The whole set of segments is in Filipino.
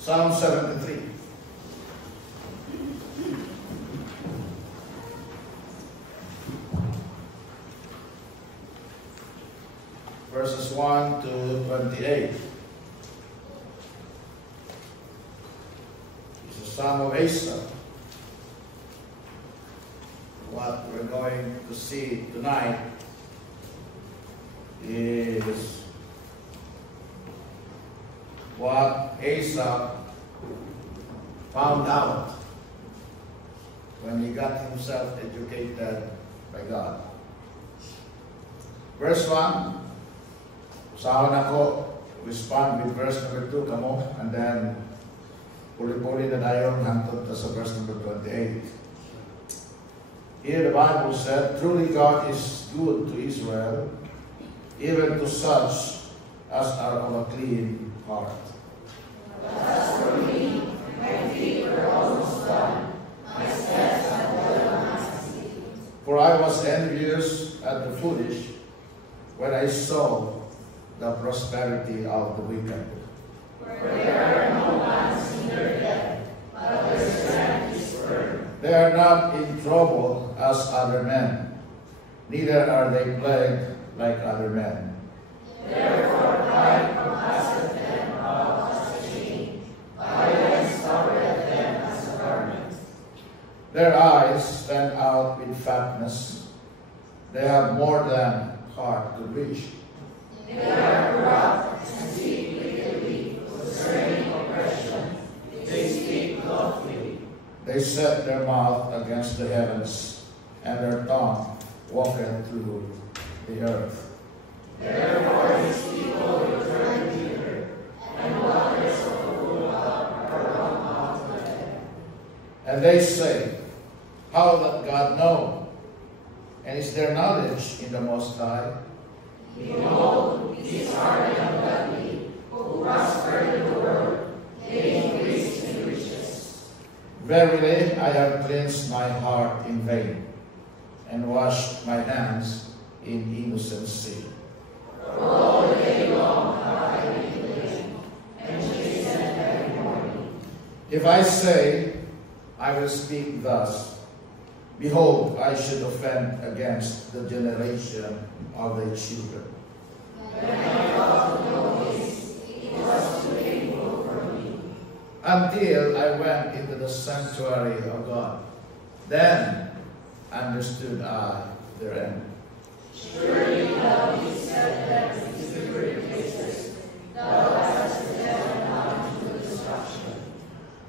Psalm 73. Verses 1 to 28. It's a Psalm of Asaph. What we're going to see tonight is what Asaph found out when he got himself educated by God. Verse 1, sahon ako, respond with verse number 2, kamo, and then puli-puli na dayon hangtod sa verse number 28. Here the Bible said, truly God is good to Israel, even to such as are of a clean heart. As for me, my feet were almost done, my steps had oil on my feet. For I was envious at the foolish when I saw the prosperity of the wicked. For there are no ones in their death, but their strength is firm. They are not in trouble as other men, neither are they plagued like other men. Therefore pride compasseth them about as a chain, violence covereth them as a garment. Their eyes stand out with fatness. They have more than heart to reach. They are corrupt and speak wickedly concerning oppression. They speak loftily. They set their mouth against the heavens, and their tongue walketh through the earth. Therefore his people return hither, and waters of the pool are wrung out of them. And they say, how doth God know? And is there knowledge in the Most High? Behold, these are the ungodly, who prosper in the world, they increase in riches. Verily, I have cleansed my heart in vain, and washed my hands in innocency. For all the day long have I been lame, and chastened every morning. If I say, I will speak thus, behold, I should offend against the generation of the children. When I thought to know this, it was too painful for me. Until I went into the sanctuary of God. Then understood I their end. Surely thou didst set them in secret places, thou hast set them down to destruction.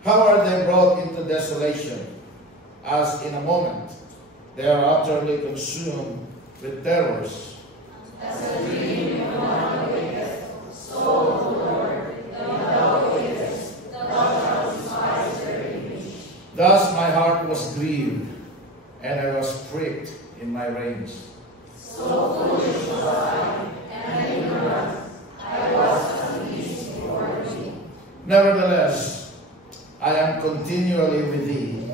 How are they brought into desolation? As in a moment, they are utterly consumed with terrors. As a dream when one awaketh, so, O Lord, when thou awakest, thou shalt despise their image. Thus my heart was grieved, and I was pricked in my reins. So foolish was I, and ignorant, I was uneasy before thee. Nevertheless, I am continually with thee.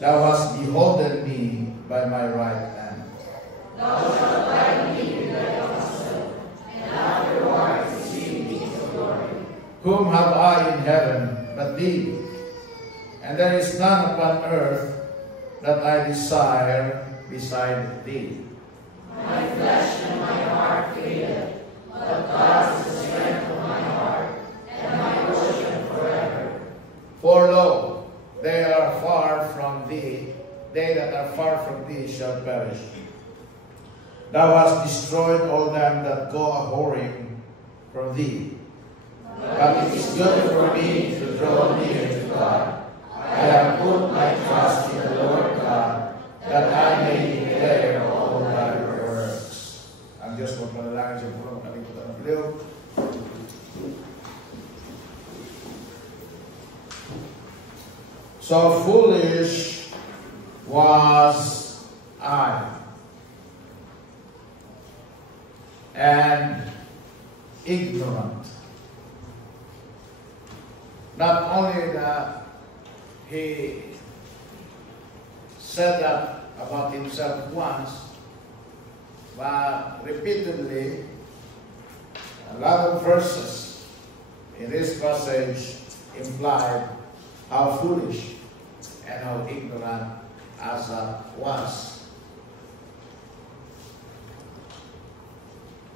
Thou hast beholden me by my right hand. Thou shalt guide me with thy counsel, and afterward receive me to glory. Whom have I in heaven but thee? And there is none upon earth that I desire beside thee. My flesh and my heart fadeth, but God is the strength of my heart, and my portion forever. For lo, they are far from thee, they that are far from thee shall perish. Thou hast destroyed all them that go a-whoring from thee. But it is good for me to draw near to God. I have put my trust in the Lord God, that I may declare all thy works. Ang Diyos mo panalangin sa puno, makalimutan ng piliw. So foolish was I, and ignorant. Not only that he said that about himself once, but repeatedly, a lot of verses in this passage implied how foolish and how ignorant Asa was.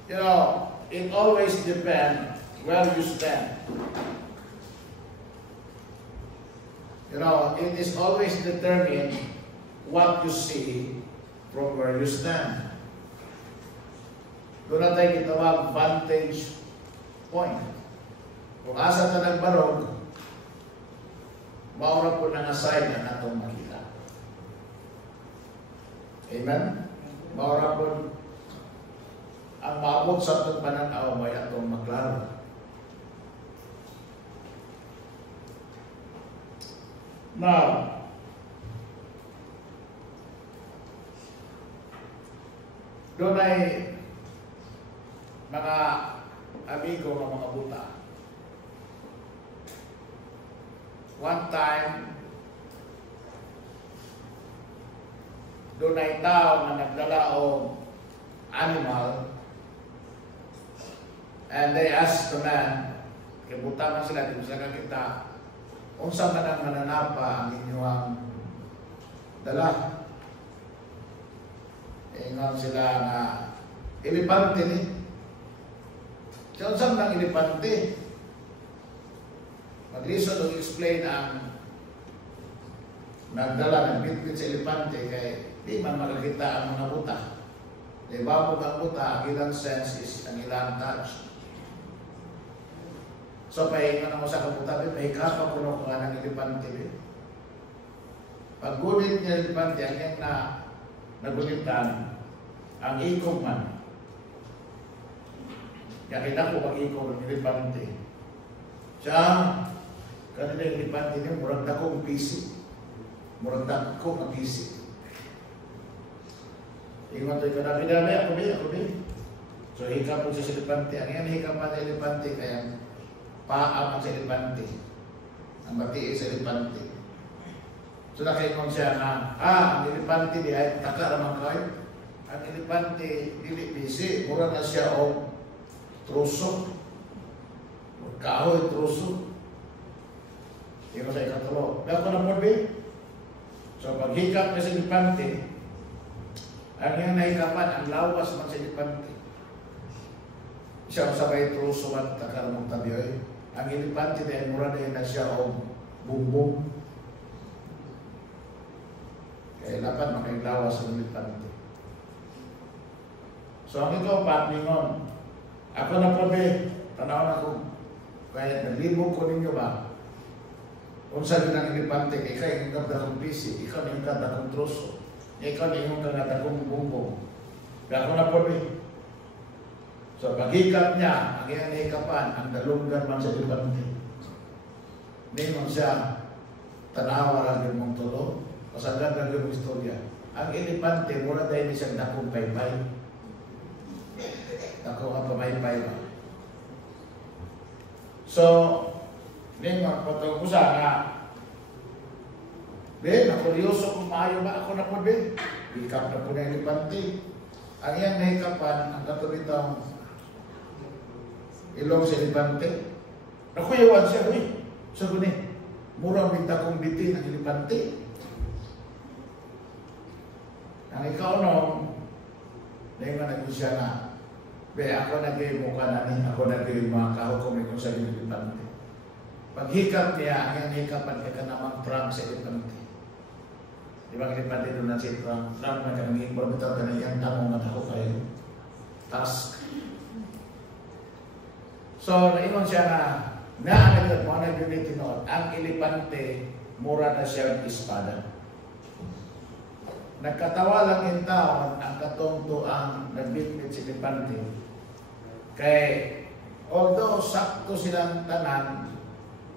You know, it always depends where you stand. You know, it is always determined what you see from where you stand. Doon na tayo gitawag vantage point. Kung asa ta nagbarog, maura po na aside na natong makita. Amen? Maura po ang maabot sa itong pananaw may atong maklaro. Now, doon ay mga amigo ng mga buta. One time, doon ay tao na nagdala o animal, and they asked the man, kaya buta man sila, di sila kakita, unsa man ang mananapa ang inyong dala. Ingon sila na elepante ni. So, unsa man ang elepante? Mag-reason o explain ang nagdala ng bitbit sa elepante kay di man makakita ang mga buta. Di ba po ang buta, ang ilang sense is ang ilang touch. So, pahingan ako sa kabuta, may kapa ko nung nga ng elepante. Pag gunit niya elepante, ang yan na nagunitan, ang ikong man. Kaya kita ko pag-ikong ng elepante. Siya, kanina yung elepante niya, murag na kong pisik. Murag na kong ang pisik. Ingat tayo ka na, ako din. So, hikap po sa elepante. Ang yan, hikap pa sa elepante, kaya paam sa elepante. Ang bati sa elepante. So nakaingon siya na, ang elepante di ay taka naman kayo. Ang elepante dili bisi, mura na siya o truso. Kahoy truso. Ino sa ikatulo. Gako na mo din. So paghikap na sa elepante, ang yung nahikapan, ang lawas man sa elepante. Siya sabay truso at taka naman tabiyoy. Ang elepante di ay mura na siya o bumbong. Kaya dapat makailawas sa elepante. So ang ito, patningon. Ako na po tanaw na ko. Kaya nalibog ko ninyo ba? Kung saan ng elepante, ikaw yung ganda kong pisi, ikaw yung ganda kong troso, ikaw yung ganda kong bumbong. Kaya ako na po So paghikap niya, ang iyang hikapan, ang dalunggan man sa elepante. Ningon siya, tanawa lang yung mong tulo. Pasagad lang yung istorya. Ang elepante, mula dahil isang dakong paybay. Dakong ang pamaypay ba. So, ngayon, patawag ko sana, nakuryoso kung maayo ba ako na po din. Hikap na po na elepante. Ang iyang nahikapan, ang katulitang ilong sa elepante. Nakuyawan siya, sabi niya, murang minta kong bitin ang elepante. Ang ikaw nung, dahil man nag siya na, ako nagay mo ka na ni, ako nagay mga kahukom kung sa elepante. Paghikap niya, ang yung hikapan ka namang Trump sa elepante. Di ba elepante doon na si Trump? Trump na kanang imbarbitaw ka na iyang tamong na ako kayo. Task. So, naingon siya na, naanagad mo na yun itinod, ang elepante, mura na siya ang espada. Nagkatawa lang yung tao ang katungto ang nagbitbit si elepante. Kay, although sakto silang tanan,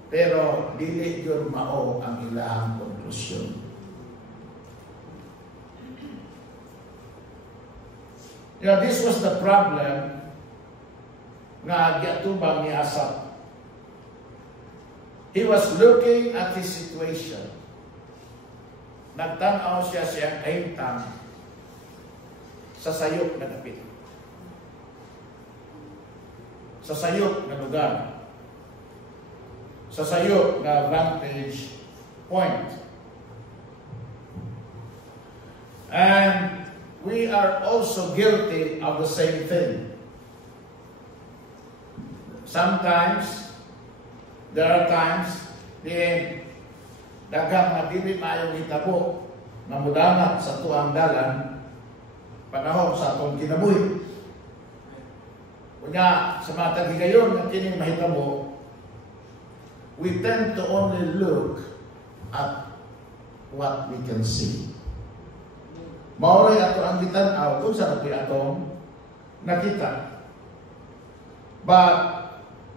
pero dili yun mao ang ilang konklusyon. You know, this was the problem nga giatubang ni Asa. He was looking at his situation. Nagtanaw siya siyang kahimtang sa sayop na dapit. Sa sayop na lugar. sa sayo na vantage point. And we are also guilty of the same thing. Sometimes, there are times din daghang nga dili maayo hitabo nga mudangat sa tuang dalan panahon sa atong kinabuhi. Kunya sa mga tagigayon nga kini mahitabo, we tend to only look at what we can see. Maoray ato ang gitan-aw kung saan ato atong nakita. But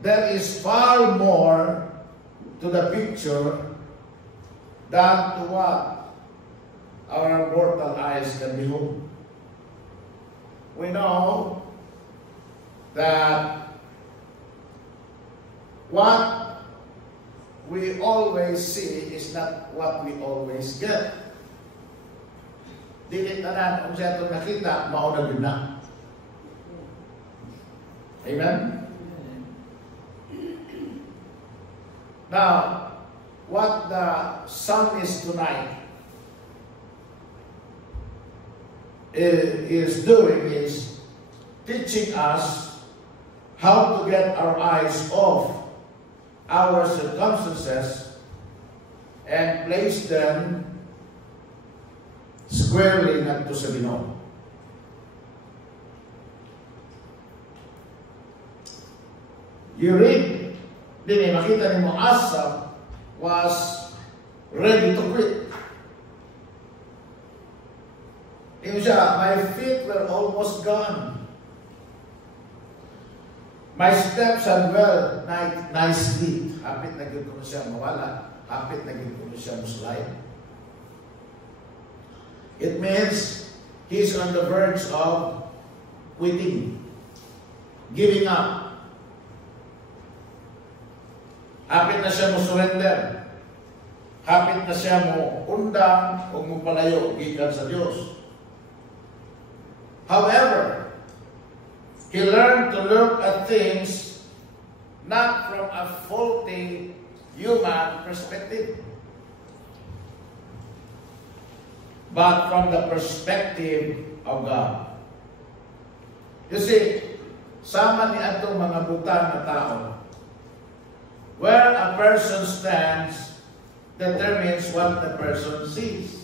there is far more to the picture than to what our mortal eyes can behold. We know that what we always see is not what we always get. Dili tanan kung sa itong nakita, mauna din na. Amen? Now, what the sun is tonight is doing is teaching us how to get our eyes off our circumstances and place them squarely ngadto sa Ginoo. You read, din makita nimo Asa was ready to quit. Yung siya, my feet were almost gone. My steps had well nicely. Hapit na gid ko siya mawala. Hapit na gid ko siya muslide. It means he's on the verge of quitting, giving up. Hapit na siya mo surrender. Hapit na siya mo undang o mo palayo gikan sa Dios. However, he learned to look at things not from a faulty human perspective, but from the perspective of God. You see, sama ni atong mga butang na tao, where a person stands determines what the person sees.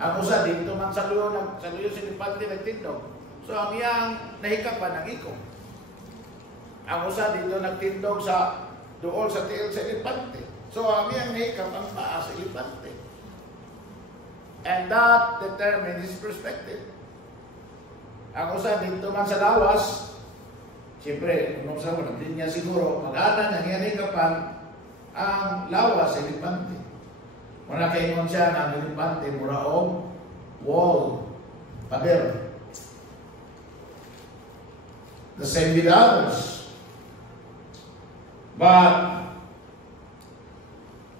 Ako sa dito man sa luyo sinipante nagtindog. So ang iyang nahikapan ng iko. Ako sa dito nagtindog sa dool sa tiil sa ilipante. So ang iyang nahikap ang paa sa ilipante. And that determines his perspective. Ako sa dito man sa lawas, siyempre, kung sa mo, din niya siguro, mag-anan ang iyang nahikapan ang lawas sa ilipante. Muna kaingon siya na ang ilipante mura o wall, pader. The same with others. But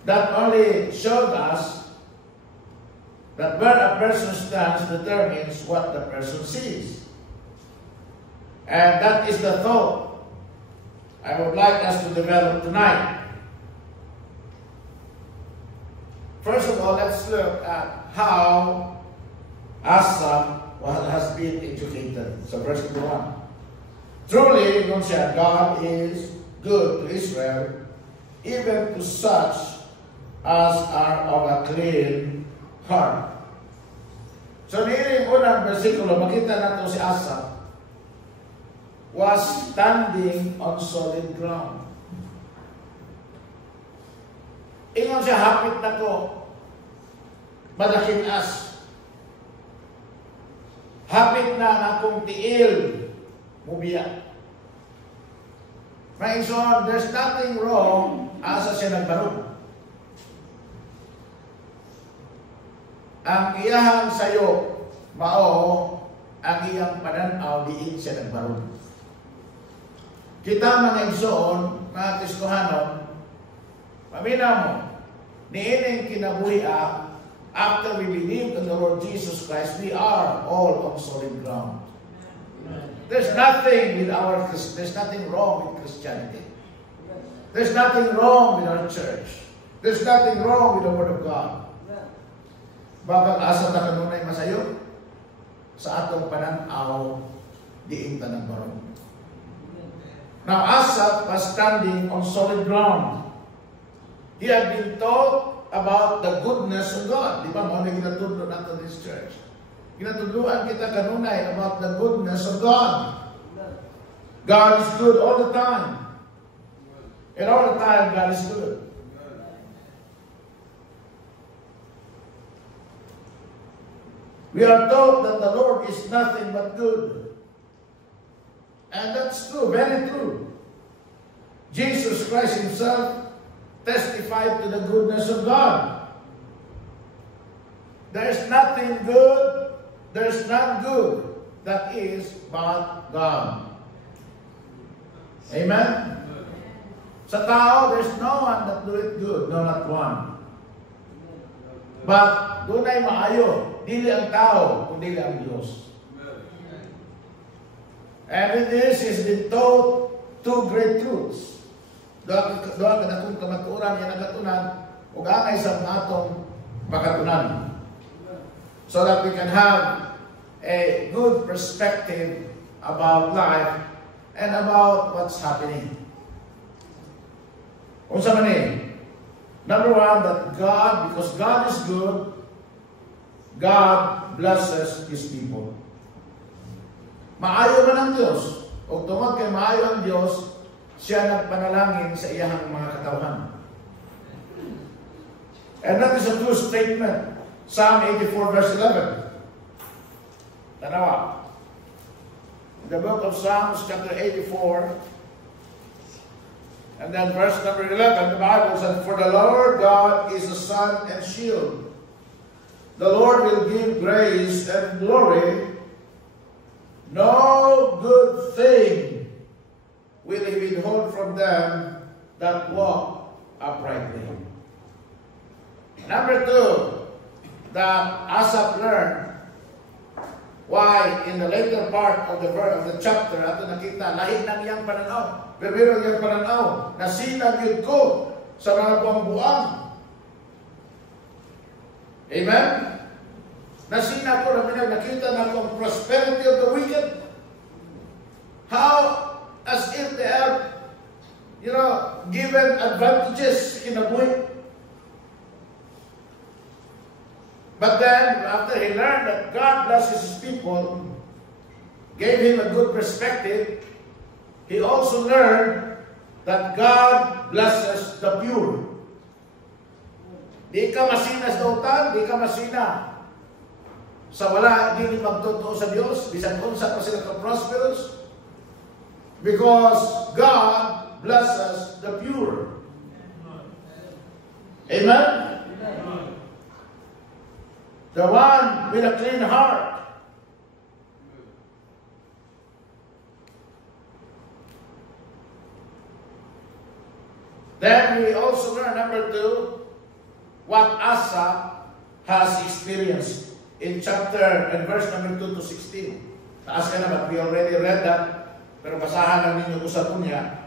that only showed us that where a person stands determines what the person sees. And that is the thought I would like us to develop tonight. First of all, let's look at how Asa has been educated. So verse 1. Truly, nung siya, God is good to Israel, even to such as are of a clean heart. So niiring unang versikulo, makita natin si Asa was standing on solid ground. Ingon siya, hapit na ko, malaking as. Hapit na ang akong tiil, mubiya. Right, so there's nothing wrong, asa siya nagbarog. Ang iyahang sayo, mao, ang iyang pananaw, diin siya nagbarog. Kita mga igsoon, mga Kristohanon, paminaw mo, niining kinabuhi after we believe in the Lord Jesus Christ, we are all on solid ground. There's nothing wrong with Christianity. There's nothing wrong with our church. There's nothing wrong with the Word of God. Bakit asa na kanunay masayo? Sa atong pananaw, diin ta nagbarong. Now, Asaph was standing on solid ground. He had been taught about the goodness of God. Di ba? Mga ginatudlo natin this church. Ginatudluan kita kanunay about the goodness of God. God is good all the time. And all the time, God is good. We are told that the Lord is nothing but good. And that's true, very true. Jesus Christ himself testified to the goodness of God. There is nothing good, there is none good that is but God. Amen? Sa tao, there's no one that do it good, no, not one. But doon ay maayo, dili ang tao, kundi ang Diyos. And in this is been taught two great truths. Doon ka kung kamaturan, yan ang katunan, ug angay sa atong makatunan. So that we can have a good perspective about life and about what's happening. Unsa man ni? Number one, that God, because God is good, God blesses His people. Maayo man ang Diyos. O tungod kay maayo ang Diyos, siya nagpanalangin sa iyang mga katawan. And that is a true statement. Psalm 84 verse 11. Tanawa. The book of Psalms chapter 84, and then verse number 11, the Bible says, "For the Lord God is a sun and shield. The Lord will give grace and glory. No good thing will He withhold from them that walk uprightly." Number two, that Asaph learned why in the later part of the chapter, ato nakita, lahi ng iyang pananaw. Pero yung pananaw, nasinag yun ko sa mga buwang-buwang. Amen? Nasinag ko na nakita na yung prosperity of the wicked. How, as if they have, given advantages in a way. But then, after he learned that God blesses His people, gave him a good perspective, he also learned that God blesses the pure. Di ka masina sa utan, di ka masina sa wala, di magtotoo sa Diyos, bisan unsa pa sila ka-prosperous, because God blesses the pure. Amen? The one with a clean heart. Then we also learn, number two, what Asaph has experienced in chapter and verse number 2 to 16. Taas ka naman, we already read that, pero basahan lang ninyo usapon niya.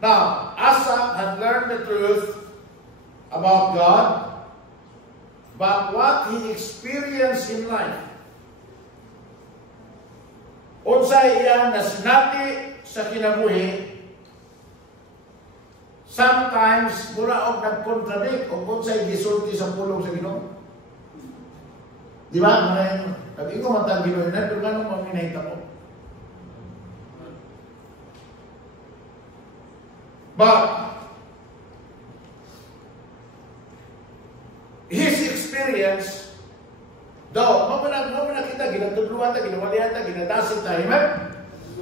Now, Asaph had learned the truth about God, but what he experienced in life, unsay iyang nasinati sa kinabuhi, sometimes mura og nag-contradict o unsay gisulti sa pulong sa Ginoo. Di ba? Pag ikaw matang Ginoo na, pero ganun mo minahita ko. But his experience, though, mo na kita, ginatudluan ta, ginawalihan ta, ginadasin ta, amen?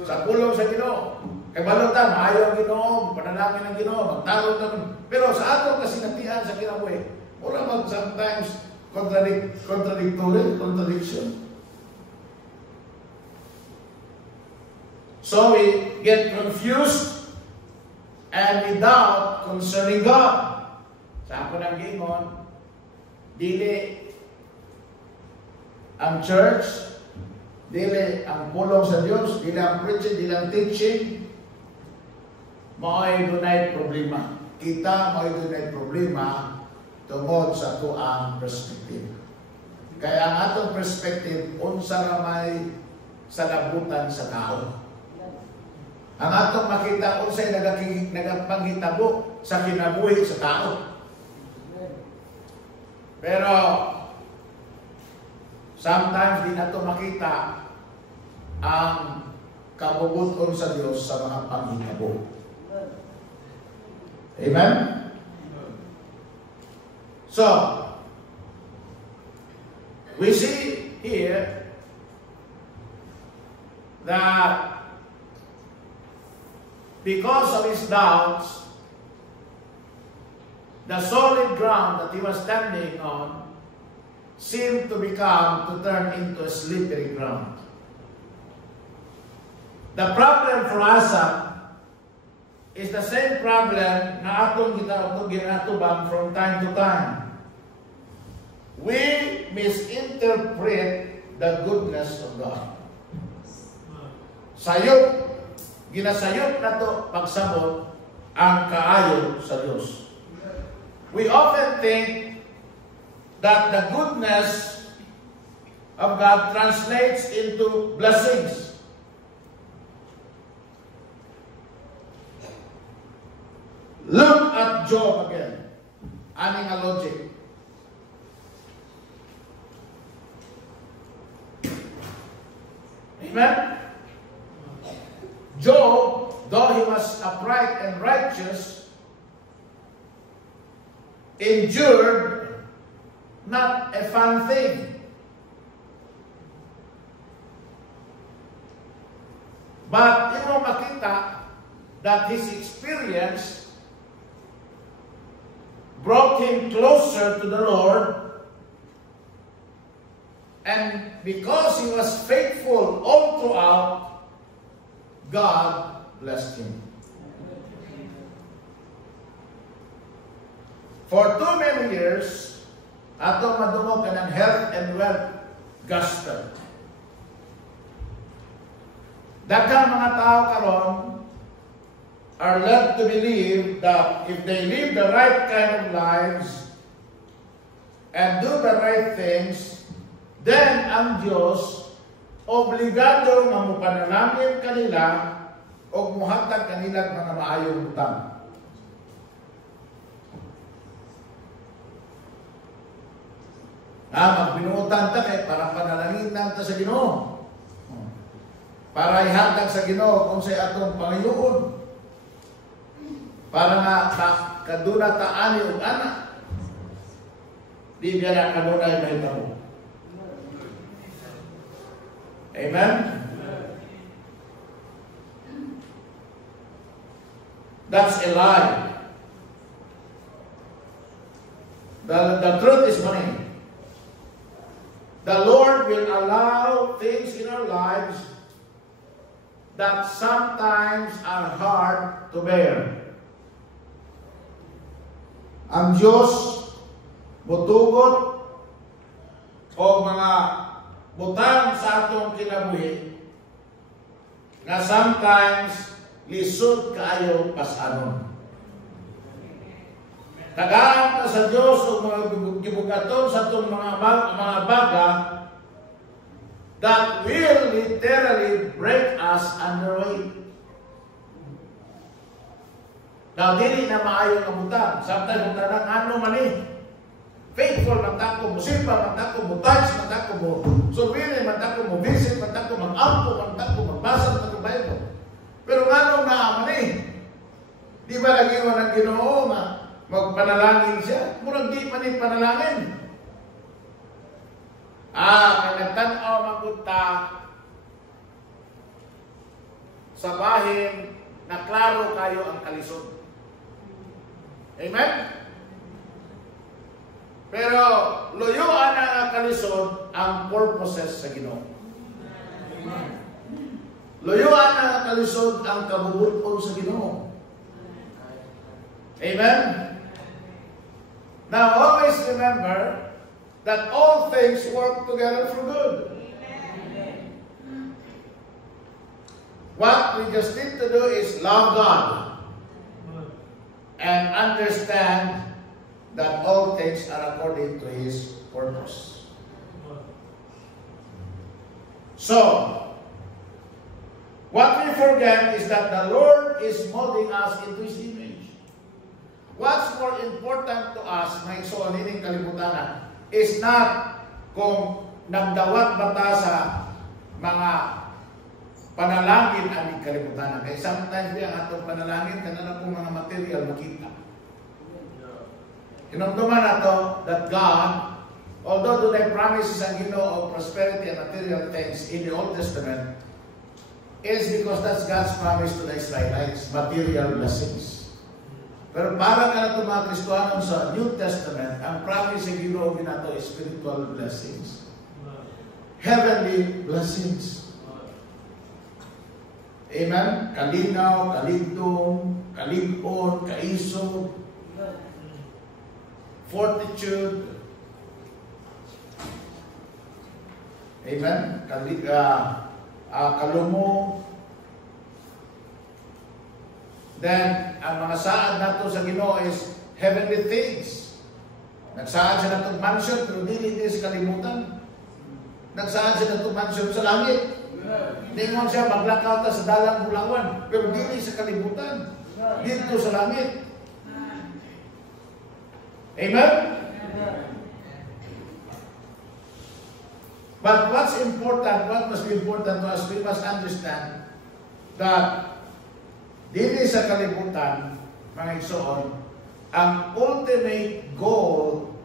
Sa pulong sa Ginoo. Kay balota, maayaw ang Ginoo, panalangin ang Ginoo, magtarong naman. Pero sa atong kasinatian sa kinabuhi, mura mag sometimes contradiction. So we get confused and we doubt concerning God. Sa ako ng gingon, dili ang church, dili ang pulong sa Diyos, dili ang preaching, dili ang teaching, mao'y dunay problema. Kita mao'y dunay problema tungod sa tuang perspective. Kaya ang atong perspective, unsa ra may salabutan sa tao. Ang atong makita, unsay nagapanghitabo sa kinabuhi sa tao. Pero, sometimes di nato makita ang kabubuton sa Diyos sa mga panghitabo. Amen? So, we see here that because of his doubts, the solid ground that he was standing on seemed to turn into a slippery ground. The problem for Asa is the same problem na atong ginatubang from time to time. We misinterpret the goodness of God. Ginasayop na to pagsabot ang kaayo sa Diyos. We often think that the goodness of God translates into blessings. Look at Job again. Aning a logic. Amen? Job, though he was upright and righteous, endured not a fun thing. But you know, makita that his experience brought him closer to the Lord, and because he was faithful all throughout, God blessed him. For too many years, ato madungog ka ng health and wealth gospel. Daghang mga tao karon are led to believe that if they live the right kind of lives and do the right things, then ang Diyos obligado nga mupanalangin kanila o muhatag kanila mga maayong utang. Magbinuutan ta kay para panalangin ta sa Ginoo. Para ihatag sa Ginoo kung sa atong Panginoon. Para nga kaduna ta ani ug anak. Di biya kadunay mahitabo. Amen? That's a lie. The truth is money. The Lord will allow things in our lives that sometimes are hard to bear. Ang Diyos mutugot o mga butang sa atong kinabuhi na sometimes lisod kaayo pasanon. Tagaan ta sa Diyos o mga gibugaton sa itong mga baga that will literally break us underway. Now, dili na maayo ng butang. Sometimes, butang ano man eh. Faithful, matako mo simpa, matako mo touch, matako mo survey, matako mo visit, matako mag-ampo, matako magbasa, matako Bible. Pero nga naaman eh. Di ba lagi mo ng Ginoo na magpanalangin siya? Murang di man yung panalangin. May nagtanaw magpunta sa bahin na klaro kayo ang kalisod. Amen? Pero luyuan ang kalisod ang purposes sa Ginoo. Luyuan ang kalisod ang kabubuton sa Ginoo. Amen? Now, always remember that all things work together for good. What we just need to do is love God. and understand that all things are according to His purpose. So, what we forget is that the Lord is molding us into His image. What's more important to us, mga igsoon, hining kalibutan, is not kung nagdawat ba ta sa mga panalangin aming kalibutan. Kaya sometimes ang atong panalangin, kanana pong mga material makita. Inumduman nato that God, although do they promises ang Ginoo of prosperity and material things in the Old Testament, is because that's God's promise to the Israelites, material blessings. Pero para ka na mga Kristohanon sa New Testament, ang promise ng Ginoo ginato is spiritual blessings. Heavenly blessings. Amen? Kalinaw, kalintong, kalipon, kaisog, fortitude. Amen? Kalumo. Then, ang mga saad nato sa Ginoo is heavenly things. Nagsaad siya natong mansion, pero dili sa kalimutan. Nagsaad siya natong mansion sa langit. Ningon siya maglakaw ta sa dalang Bulawan, pero dili sa kalibutan. Dito sa langit. Amen? But what's important, what must be important to us, we must understand that dili sa kalibutan, mga igsoon, ang ultimate goal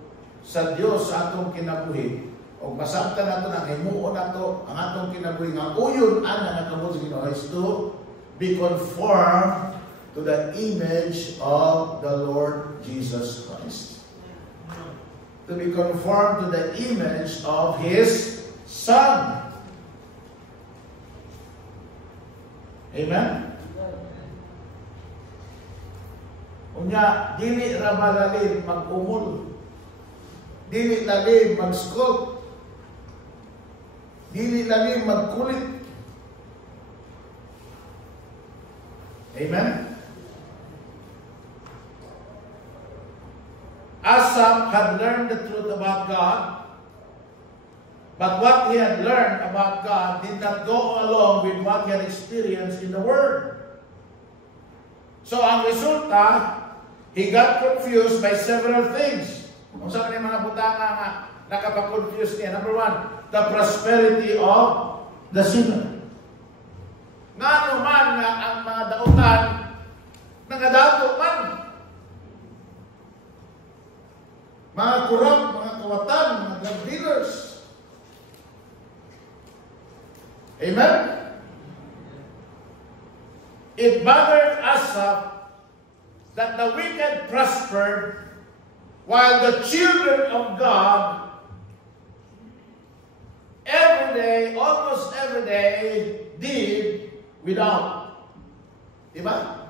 sa Dios sa atong kinabuhi, o masabtan nato ang himuon nato, ang atong kinabuhi, nga uyon ana nakabot sa Ginoo is to be conformed to the image of the Lord Jesus Christ. To be conformed to the image of His Son. Amen? Unya, dili ra malalim mag-umol. Dili lalim mag-scope. Dili lalim magkulit. Amen? Asaph had learned the truth about God, but what he had learned about God did not go along with what he had experienced in the Word. So ang resulta, he got confused by several things. Kung saan yung mga butanga nga nakapag-confuse niya. Number one, the prosperity of the sinner. Nga naman nga ang mga dautan nangadato man. Mga kurap, mga kawatan, mga drug dealers. Amen? It bothered Asaph that the wicked prospered while the children of God every day, almost every day, did without. Diba?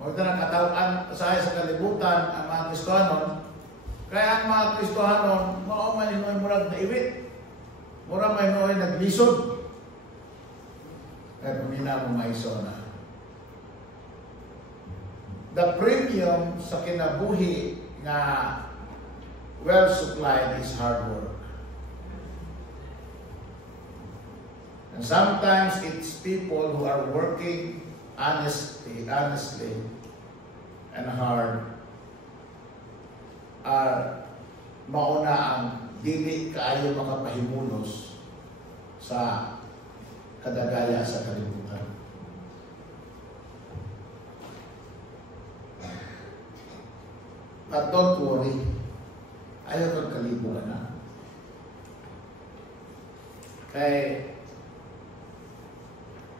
Maganda na katawan sa kalibutan ang mga Kristohanon. Kaya ang mga Kristohanon, may murag na iwit. Murag may naglisod. Kaya pumina mo maisona. The premium sa kinabuhi na well supplied is hard work. And sometimes it's people who are working honestly and hard are mauna ang dili kaayo makapahimulos sa kadagaya sa kalibutan. But don't worry, ayaw kang kalibutan na. Kay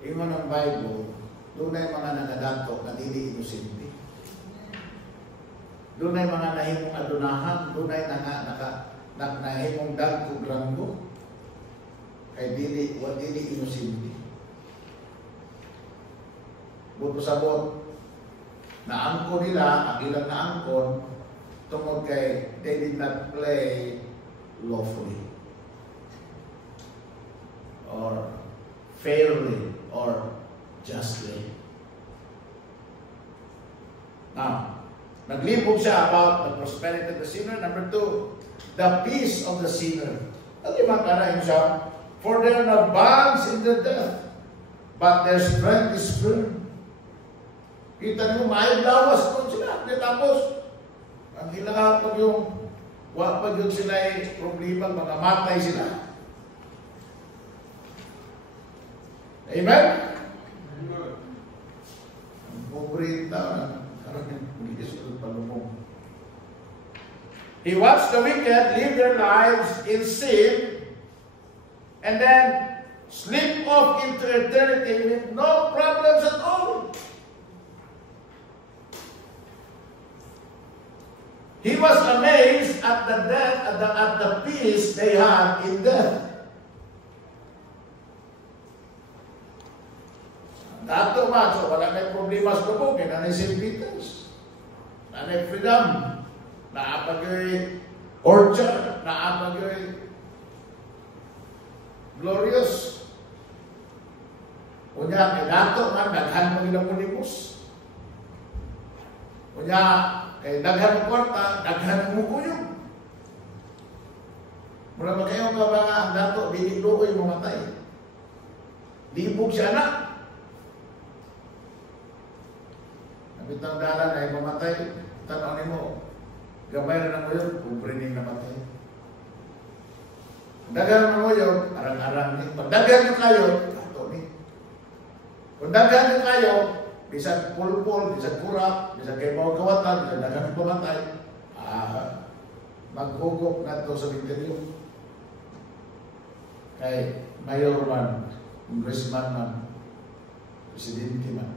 ingon ng Bible, doon ay mga nagadato na dili inosente. Doon ay mga nahimong adunahan, doon ay nahimong dagko granggo. Kay dili inosente. Buto sabot, naangko nila, ang ilang naangkon, tungod kay they did not play lawfully or fairly or justly. Now, naglibog siya about the prosperity of the sinner. Number 2, the peace of the sinner. Nalimang siya, for there are no bonds in their death, but their strength is firm. Kita nyo, maayong lawas kung sila. Tapos, ang kailangan pag yung pag yun sila ay problema, mga matay sila. Amen? Ang pobrita, karang pulis at palumong. He watched the wicked live their lives in sin and then slip off into eternity with no problems at all. He was amazed at the death, at the peace they had in death. Dato man, so wala may problema sa lubog, nanay St. Peter's, nanay Freedom, naapag yung Orchard, naapag yung Glorious. Kunya, kay dato man, daghan mo ilang munibus. Kunya, kay daghan mo kwarta, daghan mo kuyong. Mula ba kayo ka ba nga ang dato, diniluoy mamatay. Libog siya na. Nabitang dalan ay mamatay, tanaw mo, gamay na mo yun, kumprining namatay. Dagan mo yun, arang-arang ni. Pag dagan nyo kayo, dato ni. Kung dagan nyo kayo, bisag pulpul, bisag kurap, bisag kayo mga kawatan, bisag dagan mo pumatay, maghugok na ito sa interior. Kay mayor man, congressman man, presidente man.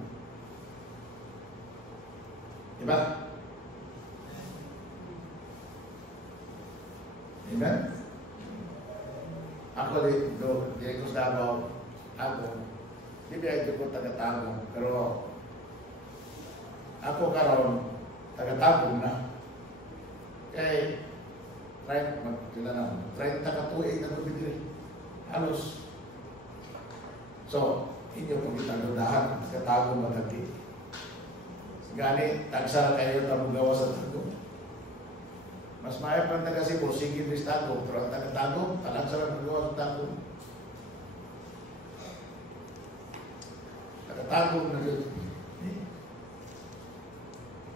Diba? Amen? Ako dito ko sa Davao, hindi ba ko taga-Tagum, pero ako karon taga-Tagum na. Kaya, 30 katuig na kumidiri. Halos. So, inyo kong itagudahan, taga-Tagum magati. Gani, tagsara kayo na magawa sa Tagum. Mas maya pa taga Cebu, sige rin sa Tagum, pero ang taga-Tagum, tagsara magawa sa Tagum. Taga-Tagum na yun.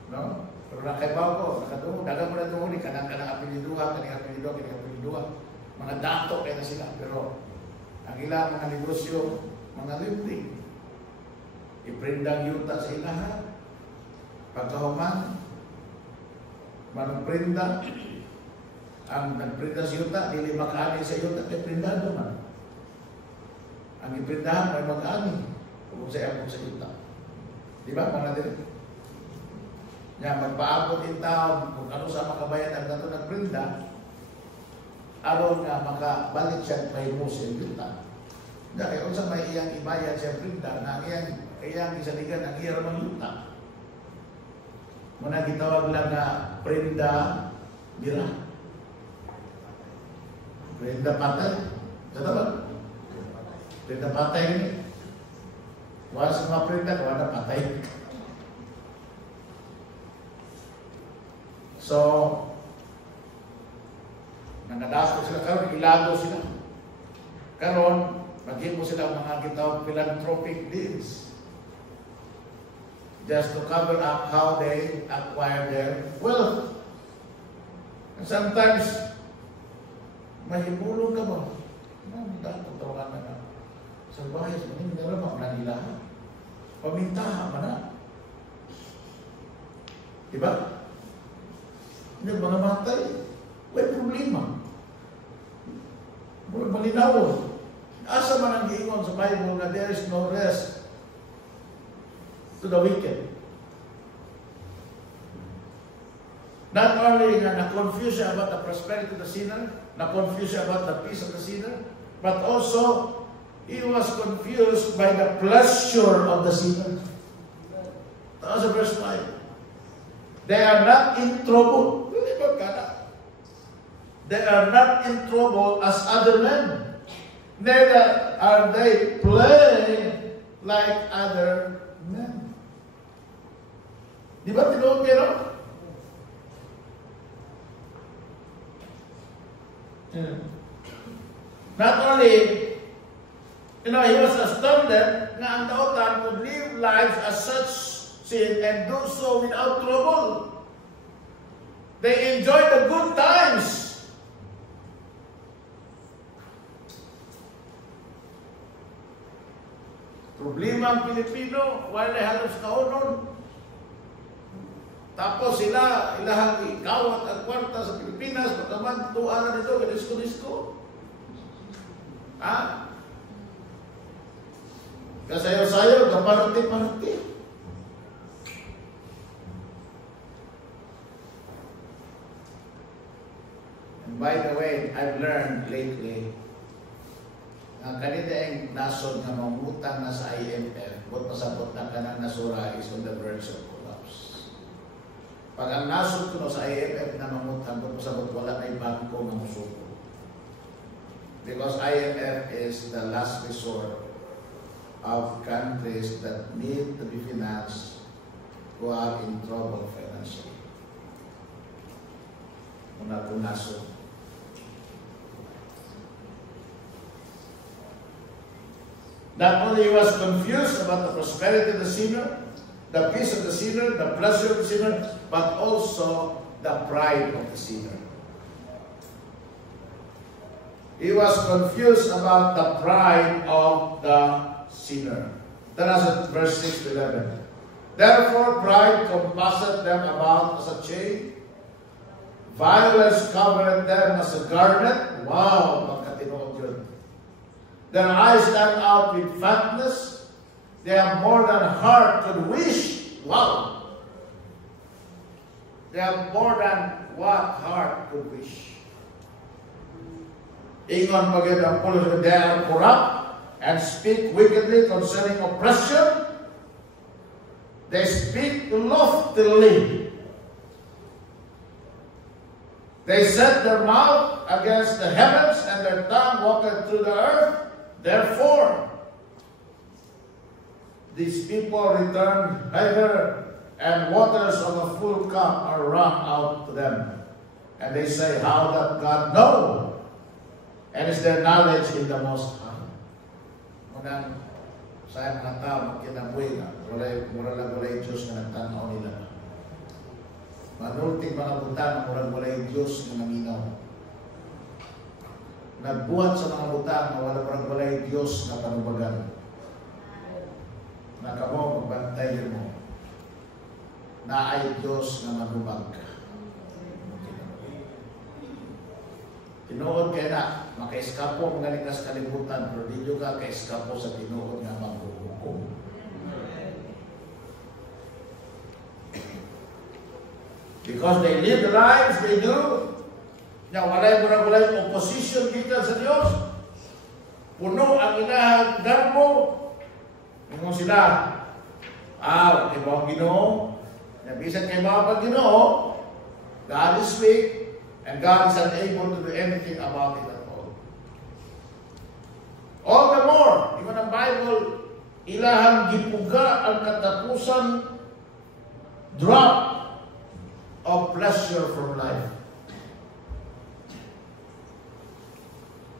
No? Pero nakaibaw ko, nakatungo, dagang mo na tungo ni kanang apeliduha, kanang mga dato kaya na sila. Pero, ang ilang mga negosyo, mga limping, iprindang yuta sa ilahan, pagkahuman, manong-prinda, ang nagprinda sa yuta, dili makaani sa yuta, kaya prindado man. Ang iprindahan may mag-ani, kung sa yuta. Di ba, mga din? Nga, magpaabot in taon, kung ano sa makabayan ang nato nagprinda, aron nga makabalik siya may musil yuta. Kaya kung sa may iyang ibayan siya prinda, na iyang isaligan ang iyang ramang yuta. Muna gitawag lang na prenda bira. Prenda patay. Sa ba? Prenda patay ni. Wala sa mga prenda, wala patay. So, nangadako sila karon, ilado sila. Karon, maghimo sila mga gitawag philanthropic deals. Just to cover up how they acquire their wealth. And sometimes, mahimulong ka ba? Hindi ka tawagan na. Sa bahay, hindi na rin mananilahan. Pamintahan ka na. Diba? Hindi mga matay. May problema. Mula malinaw. Asa man ang giingon sa Bible na there is no rest to the wicked. Not only na-confuse siya about the prosperity of the sinner, na-confuse siya about the peace of the sinner, but also, he was confused by the pleasure of the sinner. That was verse 5. They are not in trouble. They are not in trouble as other men. Neither are they plagued like other men. Di ba tinuod kayo? Not only, he was astounded nga ang daotan could live lives as such sin and do so without trouble. They enjoy the good times. Problema ang Pilipino, wala halos kaunon. Tapos sila, ilahang ikawat ang kwarta sa Pilipinas, pagkaman, tuanan nito, kadisko-disko. Ha? Kasayo-sayo, kapanuti-panuti. And by the way, I've learned lately, ang kanina yung nasod na mamutang na sa IMF, kung pasabot na ka ng nasura is on the verge of collapse. Pag ang nasod ko sa IMF na mamutang, kung pasabot wala na yung bangko na musuko. Because IMF is the last resort of countries that need to be financed who are in trouble financially. Muna kung nasod. Not only he was confused about the prosperity of the sinner, the peace of the sinner, the pleasure of the sinner, but also the pride of the sinner. He was confused about the pride of the sinner. That is at verse 6 to 11. Therefore pride compasseth them about as a chain, violence covereth them as a garment. Wow, magkatinood yun. Their eyes stand out with fatness. They have more than heart could wish. Wow. They have more than what heart could wish. Ingon pagid ang pulos, they are corrupt and speak wickedly concerning oppression. They speak loftily. They set their mouth against the heavens and their tongue walketh through the earth. Therefore, these people return hither, and waters of a full cup are run out to them. And they say, how doth God know? And is their knowledge in the Most High? Unang sa mga tao magkinabuhi na, walay Diyos na nagtanaw nila. Manulting mga butang, walay Diyos na naminaw. Nagbuhat sa mga butang na walay Diyos na panubagan. Na kamo magbantay mo na ay Diyos na magubag ka. Tinuod kaya na, makaiskapo mga likas kalibutan, pero di nyo ka kaiskapo sa tinuod nga maghuhukom. Because they live the lives they do, na walay opposition kita sa Diyos. Puno ang inahang darmo. Ingon sila, kay mga Ginoo, nabisan kay mga Ginoo, God is weak, and God is unable to do anything about it at all. All the more, even ang Bible, ilahang gipuga ang katapusan drop of pleasure from life.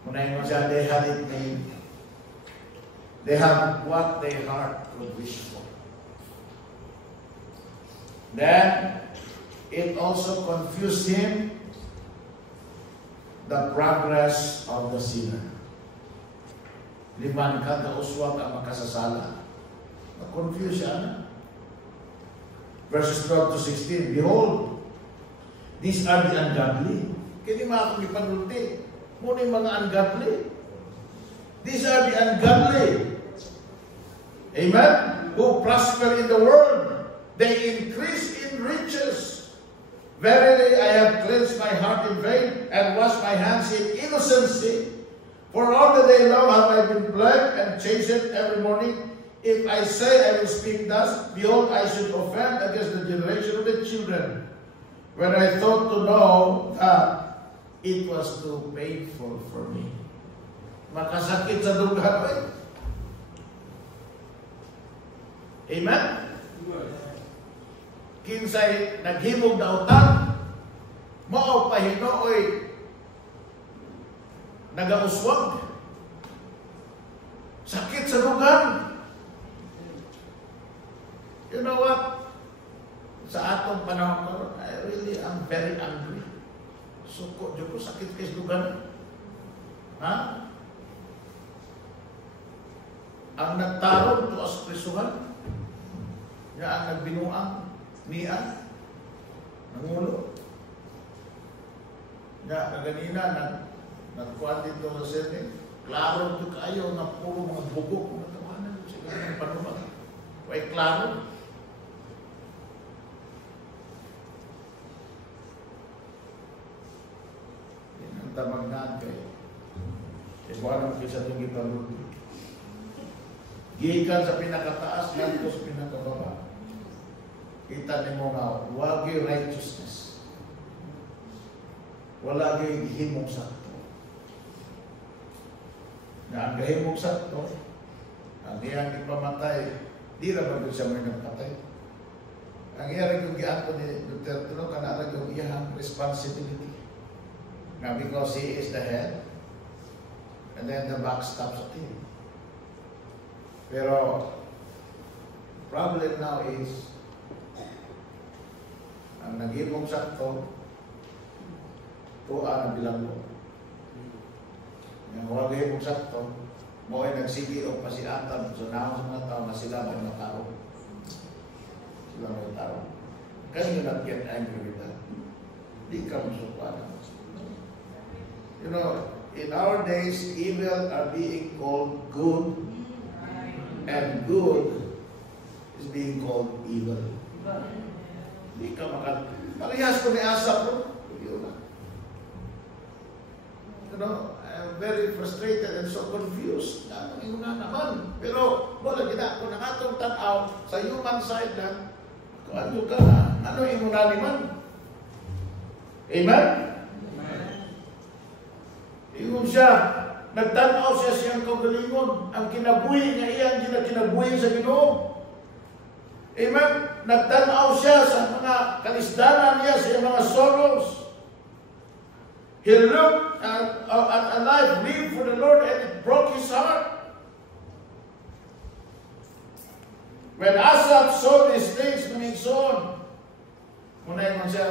Muna yung siya, they had it made. They have what their heart could wish for. Then, it also confused him the progress of the sinner. Liman ka kauswag ang makasasala. Na-confuse siya na. Verses 12 to 16, behold, these are the ungodly. Kini mga akong ipanulti. Muna yung mga ungodly. These are the ungodly. Amen? Who prosper in the world. They increase in riches. Verily, I have cleansed my heart in vain and washed my hands in innocency. For all the day long have I been plagued and chastened every morning. If I say I will speak thus, behold, I should offend against the generation of the children. When I thought to know that it was too painful for me. Makasakit sa duga. Amen? kinsay naghimog na utang, mao pa hinuoy nagauswag, sakit sa lugan. You know what? Sa atong panahon, I really am very angry. Suko, Diyos ko, sakit kayo sa lugan. Ha? Ang nagtarong to as prisuhan, niya ang nagbinuang niya, nangulo. Niya, kaganina, nagkuhan dito sa sinin, klaro ito kayo na puro mga bugok, mga tawanan, siguro ng panumag. Way klaro. Yan ang tamagnan kayo. Ibuanan kayo sa itong ipaluto. Gikan sa pinakataas, nandito sa pinakababa. Kita ni mo nga, wagi righteousness. Wala gay himong sakto. Na ang gahimong sakto, ang iyang ipamatay, di naman doon siya may nagpatay. Ang iyang yung giato ni Duterte, kanarag yung iyang responsibility. Now, because he is the head, and then the back stops at him. Pero, problem now is, ang nag-imong sakto, tuwa na bilang mo. Yung huwag imong sakto, mo ay nagsigi o pasiatan, so naman sa mga tao na sila may matao. Sila may tao. Can you not get angry with that? Di ka masukwanan. You know, in our days, evil are being called good, and good is being called evil. Hindi ka parehas ko ni Asap, bro. You know, I'm very frustrated and so confused. Ano yung nga naman? Pero, wala gina, kung nakatong tanaw sa human side lang, kung ano ka na, ano yung nga naman? Amen? Ingon siya, nagtanaw siya siyang kagalingon. Ang kinabuhi niya iyan, kinabuhi sa Ginoo. Amen? Nagtanaw siya sa mga kalisdanan niya, sa mga sorrows. He looked at a life lived for the Lord and it broke his heart. When Asaph saw these things, minigsoon, muna yung siya,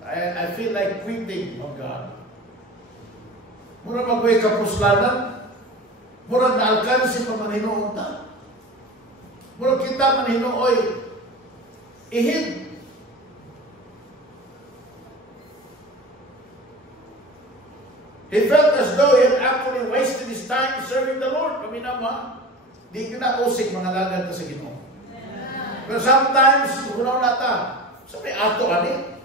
I feel like quitting, oh God. Mura magway kapuslanan, mura na-alkansi pa manhinuon ta. Mura kita manhinuoy, ihid. He felt as though he had actually wasted his time serving the Lord. Kami naman, di ko na usik mga lagad sa Ginoo. Pero sometimes, kunaw na ta, sabi ato ani,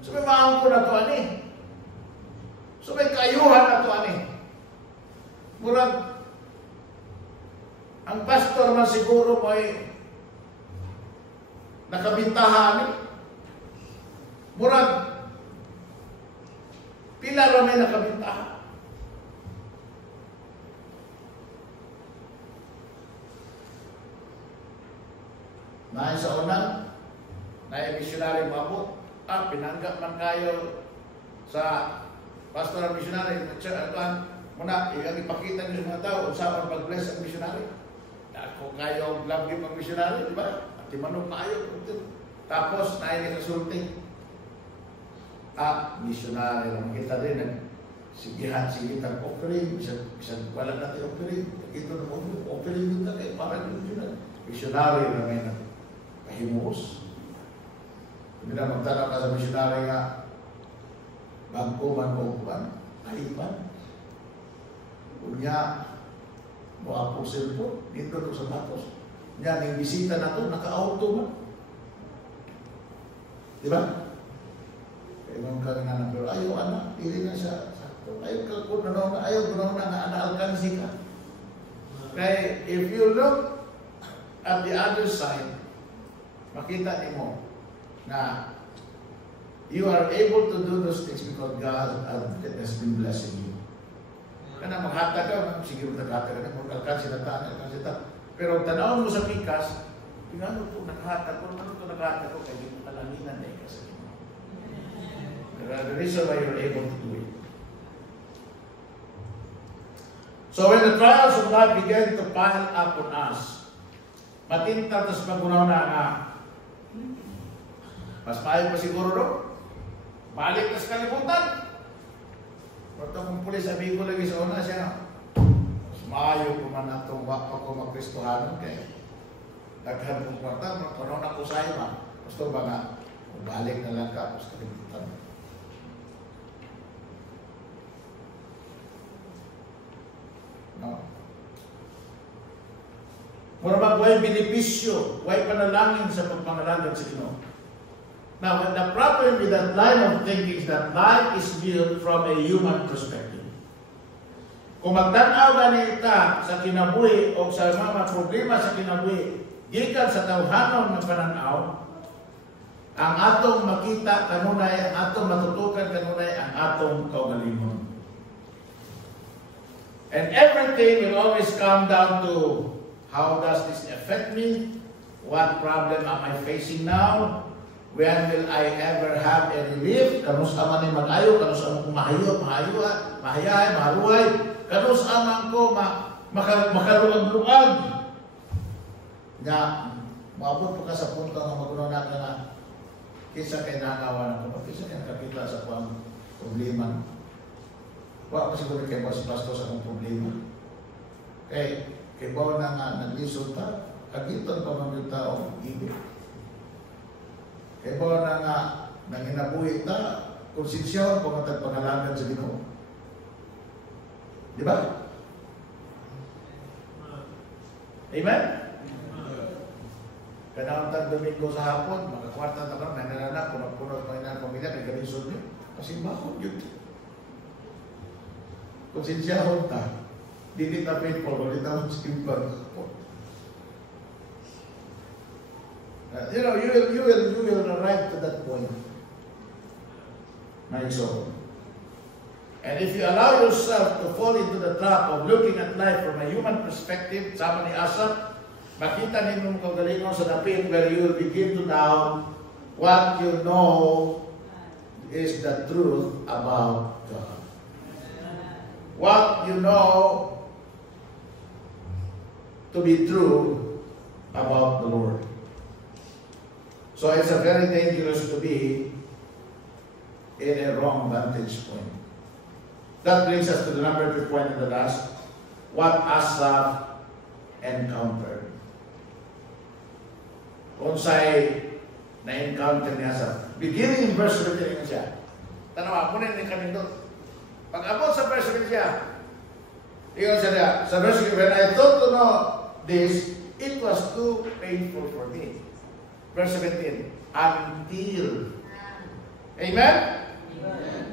sabi maang ko na to ani, sabi kayuhan na to ani. Murag, ang pastor man siguro may nakabintahan ani. Murag, pila rin may nakabintahan. Nahin sa unang, nahin missionary mabot. Pinanggap man kayo sa pastoral missionary. Muna, ipakita niyo sa mga tao, usapan pag-bless ang missionary. Kung kayo love yung pag missionary, di ba? At imanong kayo. Tapos, nahin ikasulting. Missionary lang kita din sigihan offering, bisan wala natin offering, ito na offering din na kayo para din missionary na may kahimus. Hindi na magtanong ka sa missionary nga bangko man o kuban, kaiban. Unya, mo apostle po, dito to sa Matos. Yan, yung bisita na to, naka-auto man. Di ba? Ibang ka nga na, pero ayaw anak, pili na siya. Ayaw ka kung ayaw ko na na-alkansi ka. Kaya if you look at the other side, makita niyo mo na you are able to do those things because God has been blessing you. Kana maghata ka, sige mo naghatag ka na, alkansi na taan, alkansi na. Pero tanawin mo sa pikas, Tingnan po, nakahatag ko. Ano ito nakahatag ko? Kaya yung kalanginan na kasi. The reason why you're able to do it. So when the trials of life began to pile up on us, matinta tas magunaw na nga. Mas maayo pa siguro doon. Balik na sa kalimutan. Kung kung pulis, sabi ko lagi sa una siya, mas maayo ko man na itong wapa ko magkristohanon kaya daghan kong kwarta, magkaroon ako sa iyo man. Gusto ba nga, balik na lang ka sa kalimutan. No. Mura ba buhay benepisyo, buhay panalangin sa pagpangalagan sa Ginoo. Now, the problem with that line of thinking is that life is viewed from a human perspective. Kung magtanaw gani ta sa kinabuhi o sa mga problema sa kinabuhi, gikan sa tawhanon ng pananaw, ang atong makita kanunay, ang atong matutukan kanunay, ang atong kaugalingon. And everything will always come down to how does this affect me? What problem am I facing now? When will I ever have a relief? Kanus aman ni mag-ayo, kanus aman ko mahayay, maharuhay, kanus aman ko makaluag-luag. Nga, maabot po ka sa punto na magunaw natin na kisa kay nakawa na ko, kisa kay nakakita sa pang problema. Wala ko siguro kayo si pastor sa akong problema. Kay bawa na nga nag-lisod ta, kagitan pa mga tao, ibig. Kay bawa na nga nanginabuhi ta, konsensyon, pumatag pangalagan sa Ginoo. Di ba? Amen? Kanang Domingo sa hapon, magkakwarta na lang, nanananak, punod-punod pa rin ang pamilya, kay galisod niyo. Kasi bakit yun? Kung sinsiyahon ta, di kita faithful, wala kita simple. You know, you will arrive to that point. My soul. And if you allow yourself to fall into the trap of looking at life from a human perspective, sama ni Asaph, makita ninyo kagalingon sa dapit where you will begin to doubt what you know is the truth about God. What you know to be true about the Lord. So it's a very dangerous to be in a wrong vantage point. That brings us to the number 2 point in the last. What Asaph encountered. Unsay na-encounter ni Asaph. Beginning in verse 17 siya. Tanawa, punin ni kami doon. Pag-abot sa verse 17 siya, iyon siya sa verse 17, when I thought to know this, it was too painful for me. Verse 17, until, amen?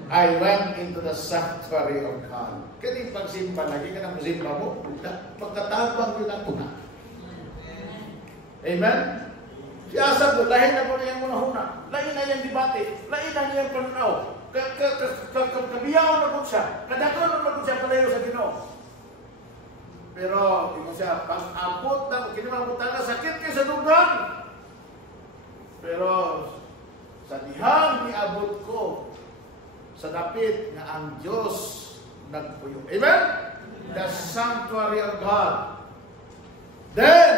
I went into the sanctuary of God. Kaya pagsimpa, lagi ka na magsimpa mo, pagkatabang yun ako na. Amen? Si Asaph, lahin na po na yung una-huna. Lain na yung debate. Lain na yung pananaw. Kabiyaw na po siya. Kadakon na po siya palayo sa Ginoo. Pero, ito siya, pag-abot na, kinamabutan na, sakit kayo sa dugang. Pero, sa dihang niabot ko, sa dapit na ang Diyos nagpuyo. Amen? The sanctuary of God. Then,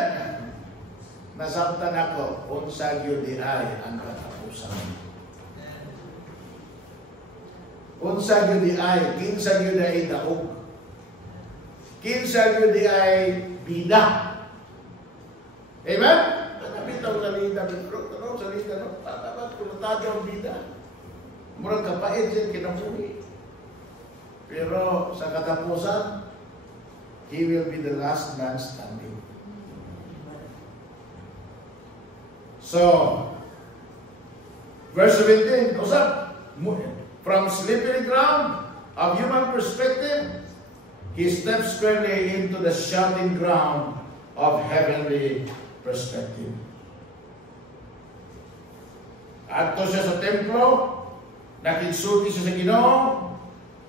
nasabtan ako, unsa gyud di ay ang katapusan. Unsa gyud di ay, kinsa gyud ay daog. Kinsa gyud di ay bida. Amen? Bitaw na lida, bitaw sa lida, tatapat kung natadyaw bida. Murag kapait siya kinabuhi. Pero sa katapusan, he will be the last man standing. So, verse 17, from slippery ground of human perspective, he steps squarely into the shouting ground of heavenly perspective. Adto siya sa templo, nakigsulti siya sa Ginoo,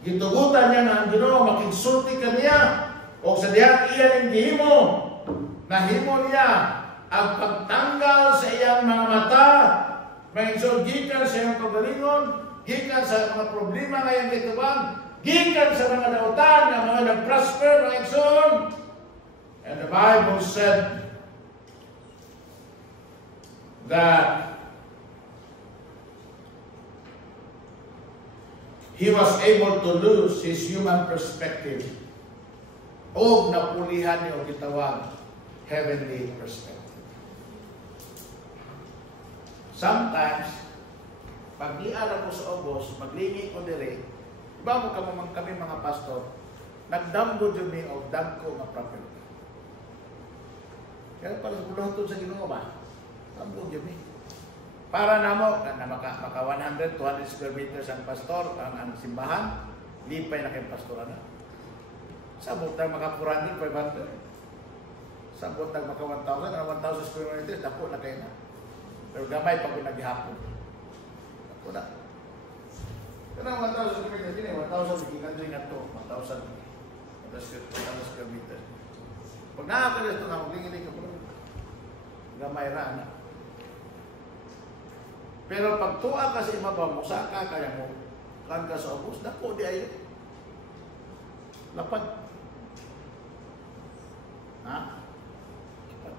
gitugutan niya na ang Ginoo, makigsulti ka niya, o sa diyan iyan ang gihimo, nahimo niya, ang pagtanggal sa iyang mga mata, maigsoon, gikan sa iyang kagalingon, gikan sa mga problema nga iyang gitubang, gikan sa mga dautan nga mga nag-prosper, maigsoon. And the Bible said that he was able to lose his human perspective o napulihan niyo gitawag heavenly perspective. Sometimes, pag di-ara ko sa Obos, maglingi ko dire, iba mo kami mga pastor, nagdamgo dyan ni o dagko nga property. Kaya para sa bulahan sa Ginoo ba? Dagko dyan ni. Para namo, na maka 100, 200 square meters ang pastor, ang simbahan, lipay na kayong pastoran na. Sabot na maka 400, 500. Sabot na maka 1,000 square meters, dako na kayo na. Pero gamay pag naghihapon. Ako na. Kaya 1,000 square meters, hindi 1,000, ikan doon nga ito, 1,000 square meters. Pag nakakalis ito na, maglingin ka po. Gamay na, anak. Pero pag tuwa ka sa imabaw mo, saka kaya mo, kan ka sa ubos, dako di ayo. Lapad. Ha? Lapad.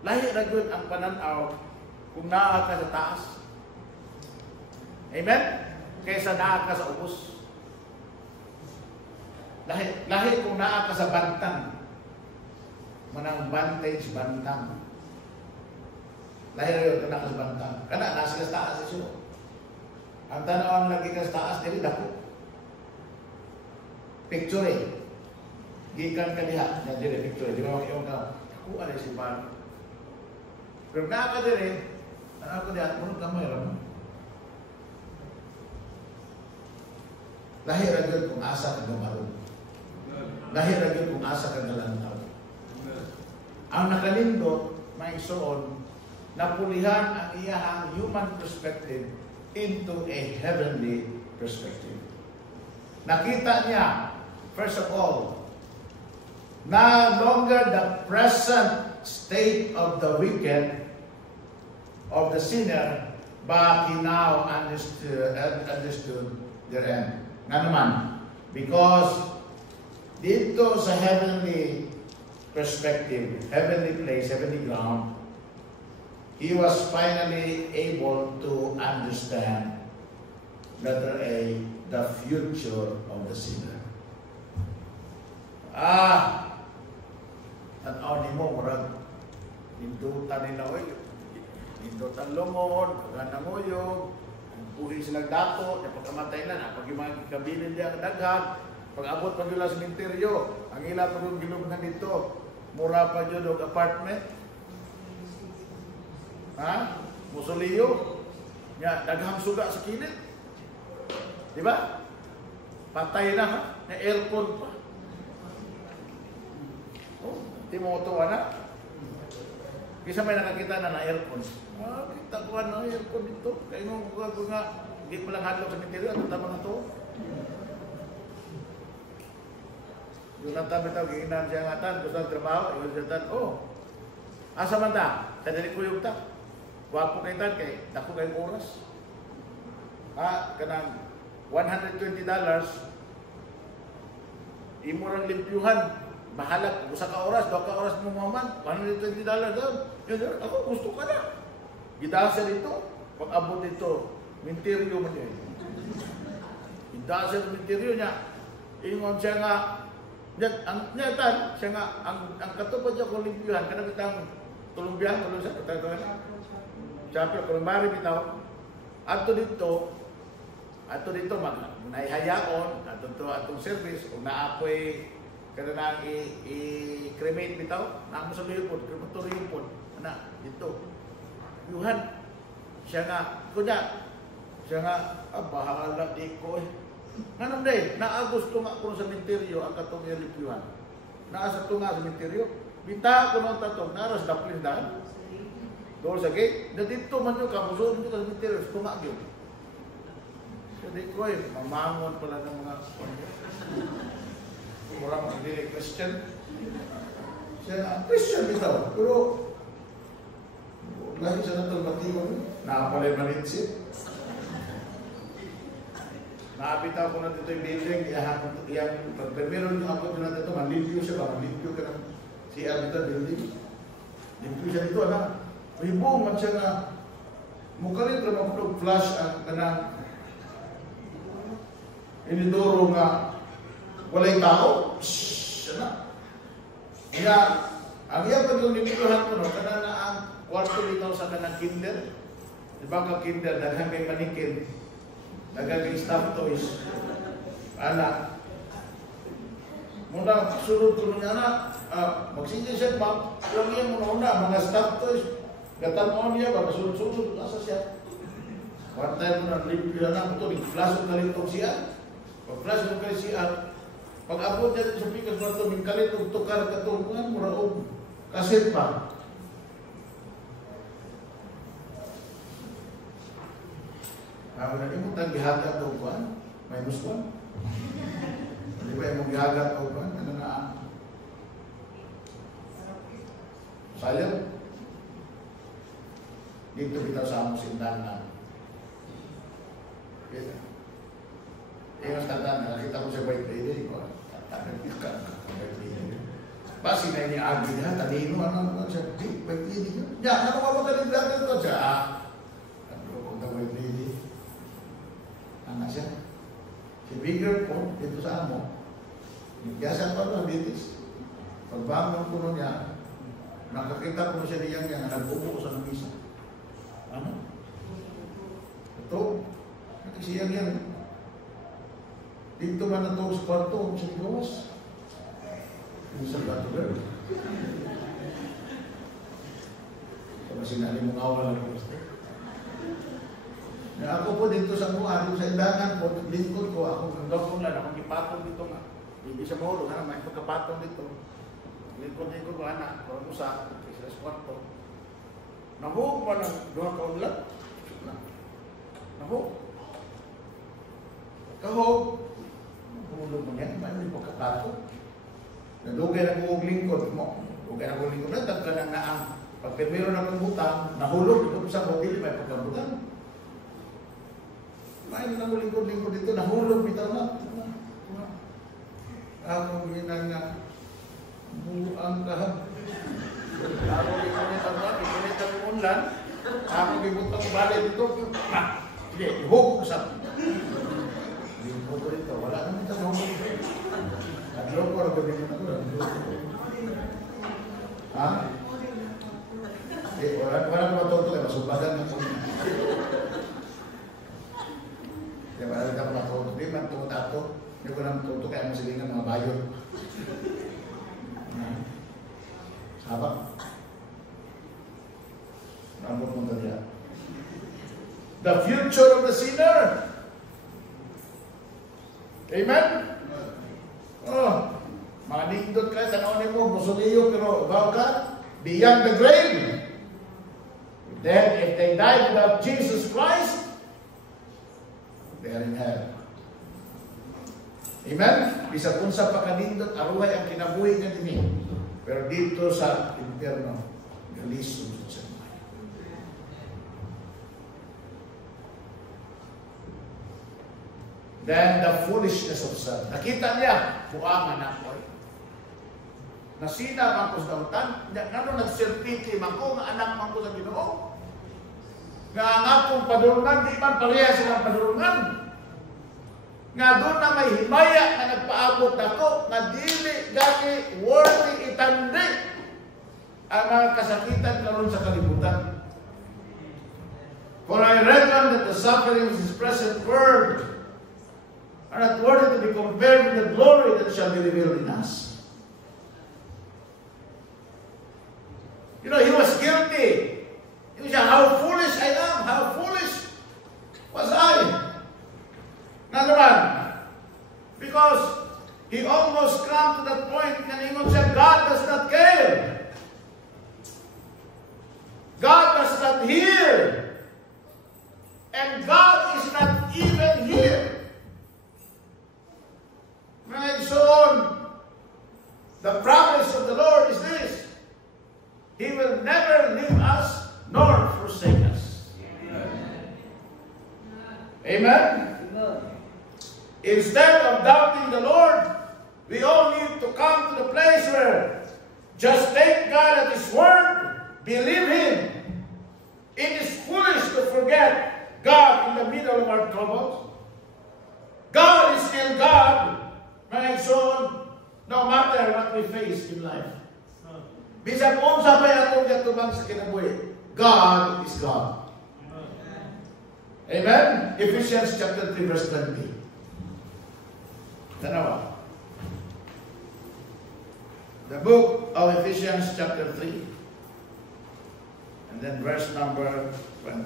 Lahi na yun ang pananaw kung naa ka sa taas. Amen? Kaysa naa ka sa ubos. Lahi kung naa ka sa bantang. Manang vantage bantang. Lahi na yun kung naa ka sa bantang. Kana, nasa ka sa taas iso. Ang tanawang lagi ka sa taas, dili dako. Picture eh. Gikan ka diha. Yan dili, picture. Di ba mag-iong ka? Ako, ano si Bano? Pero naa ka din ako diha, muna ka mayroon. Lahi na yun kung asa ka gumarong. Lahi na yun kung asa ka nalantaw. Ang nakalindot, may isuon, napulihan ang iyahang human perspective into a heavenly perspective. Nakita niya, first of all, no longer the present state of the wicked, of the sinner, but he now understood their end. Nga naman, because dito sa heavenly perspective, heavenly place, heavenly ground, he was finally able to understand letter A, the future of the sinner. Tanaw ni mo, marag, nindutan nila, nindutan lumon, pagananguyog, buhi silang dato, pagkamatay na, pag yung mga kabilin niya kadaghan, pag abot pa yun lang sa minteryo, ang ila pa yung gilubnan dito, mura pa yun og apartment, ha? Musuliyo, nga, daghang suga sa kilid. Di ba? Patay na ha? Na aircon pa. Oh, di mo ito na. Kisa may nakakita na aircon. Kita ko na aircon dito. Kaya mo ko nga, hindi ko lang hadlok sa minteryo, at tama na ito. Yung nagtabi-tabi, giginan siya ngatan, gusto ng trabaho, iwan siya tan, asa man ta? Sa dali ko yung ta. Wapo kayo tan, kay dako kayong oras. Kanang $120, imurang limpyuhan, bahala, usa ka oras, 2 ka oras mo maman, $120 doon. Yun, ako gusto ka na. Gidasa dito, pag abot dito, minteryo man yun. Gidasa ng minteryo niya, ingon siya nga, ang nyatan, siya nga, ang katupad niya kung limpyuhan, kanabitang tulumbihan, tulumbihan, siyempre, kung mari bitaw, ato dito, naihayaon, atong service, kung naapoy, kada na i-cremate bitaw, naamo sa luyupon, crematorium po, dito. Yuhan, siya nga, bahala di ko eh. Ganun din, naagusto nga ko sa minteryo ang katong ilipyuhan. Naasa ito nga sa minteryo. Binta ko ng tatong, naras daplin daan. Doon sa gate, na dito man yung kamusun dito sa minteryo, ito nga yun. Hindi ko eh, mamangon pala ng mga murang hindi Christian. Siya, Christian bitaw. Pero, lagi siya natulbatiwan. Nakapalay manitsit. Nakapita ko na dito yung building. Pag meron yung ako na dito, manlimpyo siya ba? Manlimpyo ka na. Siya dito building. Limpyo siya dito, anak. Ribong man siya na mukha rin ito flash ang kanang inidoro nga walay tao. Shhh! Anak. Kaya, ang iya pag yung nililuhan ko, no, kanang na ang kwarto dito sa kanang kinder. Diba ka kinder, daghang may manikin. Daghang may staff toys. Anak. Muna, sunod ko niya na, magsinja siya, yung iya muna, mga staff toys. Gatan mo niya, baka sunod-sunod, nasa siya. One time mo na, limpyo na ito, nag-flash na rin itong siya. Pag-flash mo kayo siya, pag-abot niya sa pikas na ito, mingkalit o tukar katungan, mura o kasit pa. Ako na rin mo tang gihagat o kuhan, may muskuhan. Hindi ba yung gihagat o kuhan, ano na sayang. Dito kita sa among sindahan. Kita. Mas tanda, nakita ko sa white lady ko. Tatagay ka white lady. Basi na niya agi niya, talino, ano siya, white lady ko. Ya, ano ka ba galing dati ito siya? Ano ko the white lady? Ano siya? Si bigger po, dito sa amo. Biyasan pa lang, bitis. Pagbangon ko niya, nakakita ko siya niya nga, nag-upo ko sa namisa. Ano? Ito, nagsiyang yan. Dito man na ito sa kwarto, sa gawas. Yung sa plato girl. Kung sinali mong awal ang gusto. Ako po dito sa kuha, sa indangan po, lingkod ko, ako gagawin lang, akong ipatong dito nga. Hindi siya maulo, may pagkapatong dito. Lingkod ko, anak, kung sa kwarto. Nahog pa ng doha ka ulat. Nahog. Kahog. Hulog mo yan, may pagkatato. Nadugay na kong lingkod mo. Dugay na kong lingkod. Nagtag ka lang na ang pagpimiro na kong butang, nahulog. Ito sa hotel, may pagkabutang. May nang lingkod-lingkod dito, nahulog. Bitaw na. Ako minang nga, buang kahap. Ako gikunit ang mga, gikunit ang unlan, ako gibutang balay dito, hindi, ihog sa ihog ko dito, wala naman sa ihog dito. Nag-loko na ko dito na ko. Ha? Wala naman matuto kaya masubagan na ko. Kaya wala naman matuto, di man tuto, hindi ko naman matuto kaya masilingan mga bayon. Apa? The future of the sinner. Amen? Oh, manindot ka, tanaw mo, musuliyo, pero bawa ka, beyond the grave. Then, if they died without Jesus Christ, they are in hell. Amen? Bisa kung sa pakanindot, aruhay ang kinabuhi niya din. Pero dito sa impyerno, galisun siya. Then the foolishness of sin. Nakita niya, buangan ako. Nasina man ko sa dautan, ngano nagsertiki man ko, nga anak man ko sa Ginoo. Nga ang akong padulungan, di man pareha silang padulungan. Nga doon na may himaya na nagpaabot ako, nga dili gani worthy itandi ang mga kasakitan karon sa kalibutan. For I reckon that the sufferings of this present world are not worthy to be compared with the glory that shall be revealed in us. You know, he was guilty. He said, how foolish I am, how foolish was I. Naman, because he almost come to that point na ingon siya, God does not care. God does not hear. And God is not even here. Right, so on. The promise of the Lord is this. Amen? Instead of doubting the Lord, we all need to come to the place where just take God at His word, believe Him. It is foolish to forget God in the middle of our troubles. God is still God, mga son, no matter what we face in life. Bisan kung sa may atong gatubang sa kinabuhi, God is God. Amen? Ephesians chapter 3 verse 20. Tanawa. The book of Ephesians chapter 3. And then verse number 20.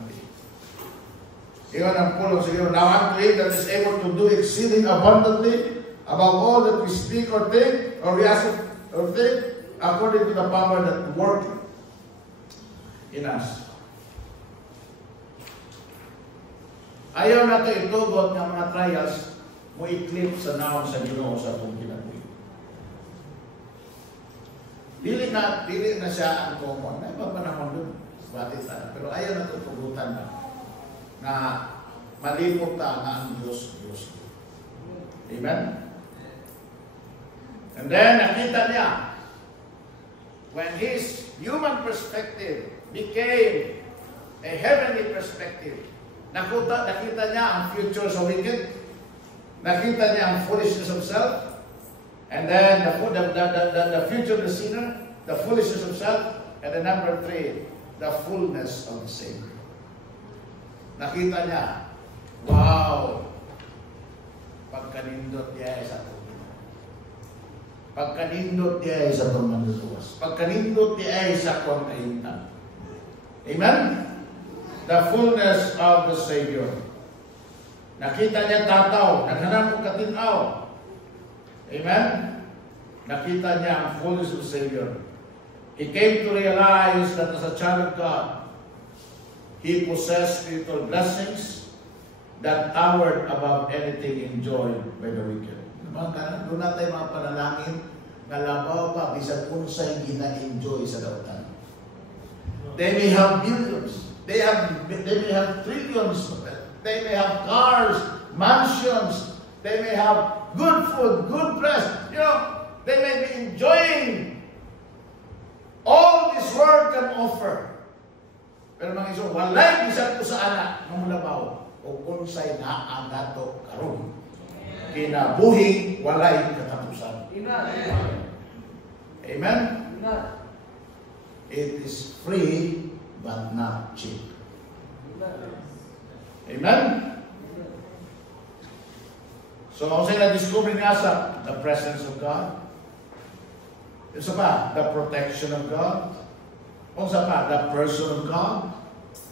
Iyon ang pulong siguro. Now unto Him that is able to do exceeding abundantly above all that we speak or think, or we ask or think, according to the power that works in us. Ayaw nato itugot ng mga trials mo eclipse sa naon sa Ginoo sa atong kinabuhi. Dili na siya ang common. May papanahon dun. Pero ayaw nato tugutan na malimot ta na ang Diyos. Amen? And then nakita niya when his human perspective became a heavenly perspective. Nakita niya ang future sa wicked. Nakita niya ang foolishness of self. And then the future of the sinner, the foolishness of self. And then number 3, the fullness of the Savior. Nakita niya, wow, pagkanindot niya sa itong Ginoo. Pagkanindot niya sa itong manluwas. Pagkanindot niya sa itong kahintan. Amen? The fullness of the Savior. Nakita niya tataw, naghanap ng katinaw. Amen? Nakita niya ang fullness of the Savior. He came to realize that as a child of God, he possessed spiritual blessings that towered above anything enjoyed by the wicked. Doon natin mga panalangin na labaw pa bisan kung sa'y gina-enjoy sa dautan. They may have billions. They may have trillions of it. They may have cars, mansions. They may have good food, good dress. You know, they may be enjoying all this world can offer. Pero mga iso, walay bisan ko sa anak ng labaw o unsay na ang dato karon. Kinabuhi walay katapusan. Amen. Amen. It is free but not cheap. Amen? So, kung sila discover nga sa the presence of God, isa pa, the protection of God, unsa pa, the person of God,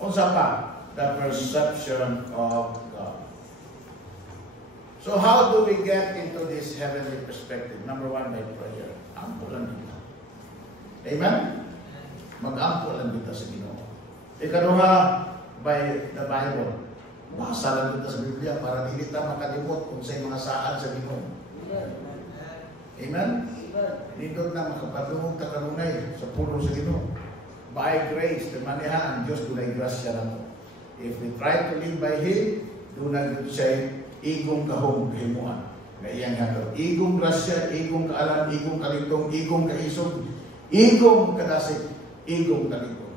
unsa pa, the perception of God. So, how do we get into this heavenly perspective? Number 1, by prayer. Ampulan kita. Amen? Mag-ampulan kita sa Ginoo. Ikaduha, by the Bible. Basa lang kita sa Biblia para hindi ta makalimot kung sa'y mga saan sa Ginoo. Amen? Nindot na makapadungog ta kanunay sa puno sa Ginoo. By grace, maniha ang Diyos dunay grasya nato. If we try to live by Him, dunay dito siya igong kahong kahimuan. Ngayon nga ito, igong grasya, igong kaalam, igong kalitong, igong kaisog, igong kadasig, igong kalitong.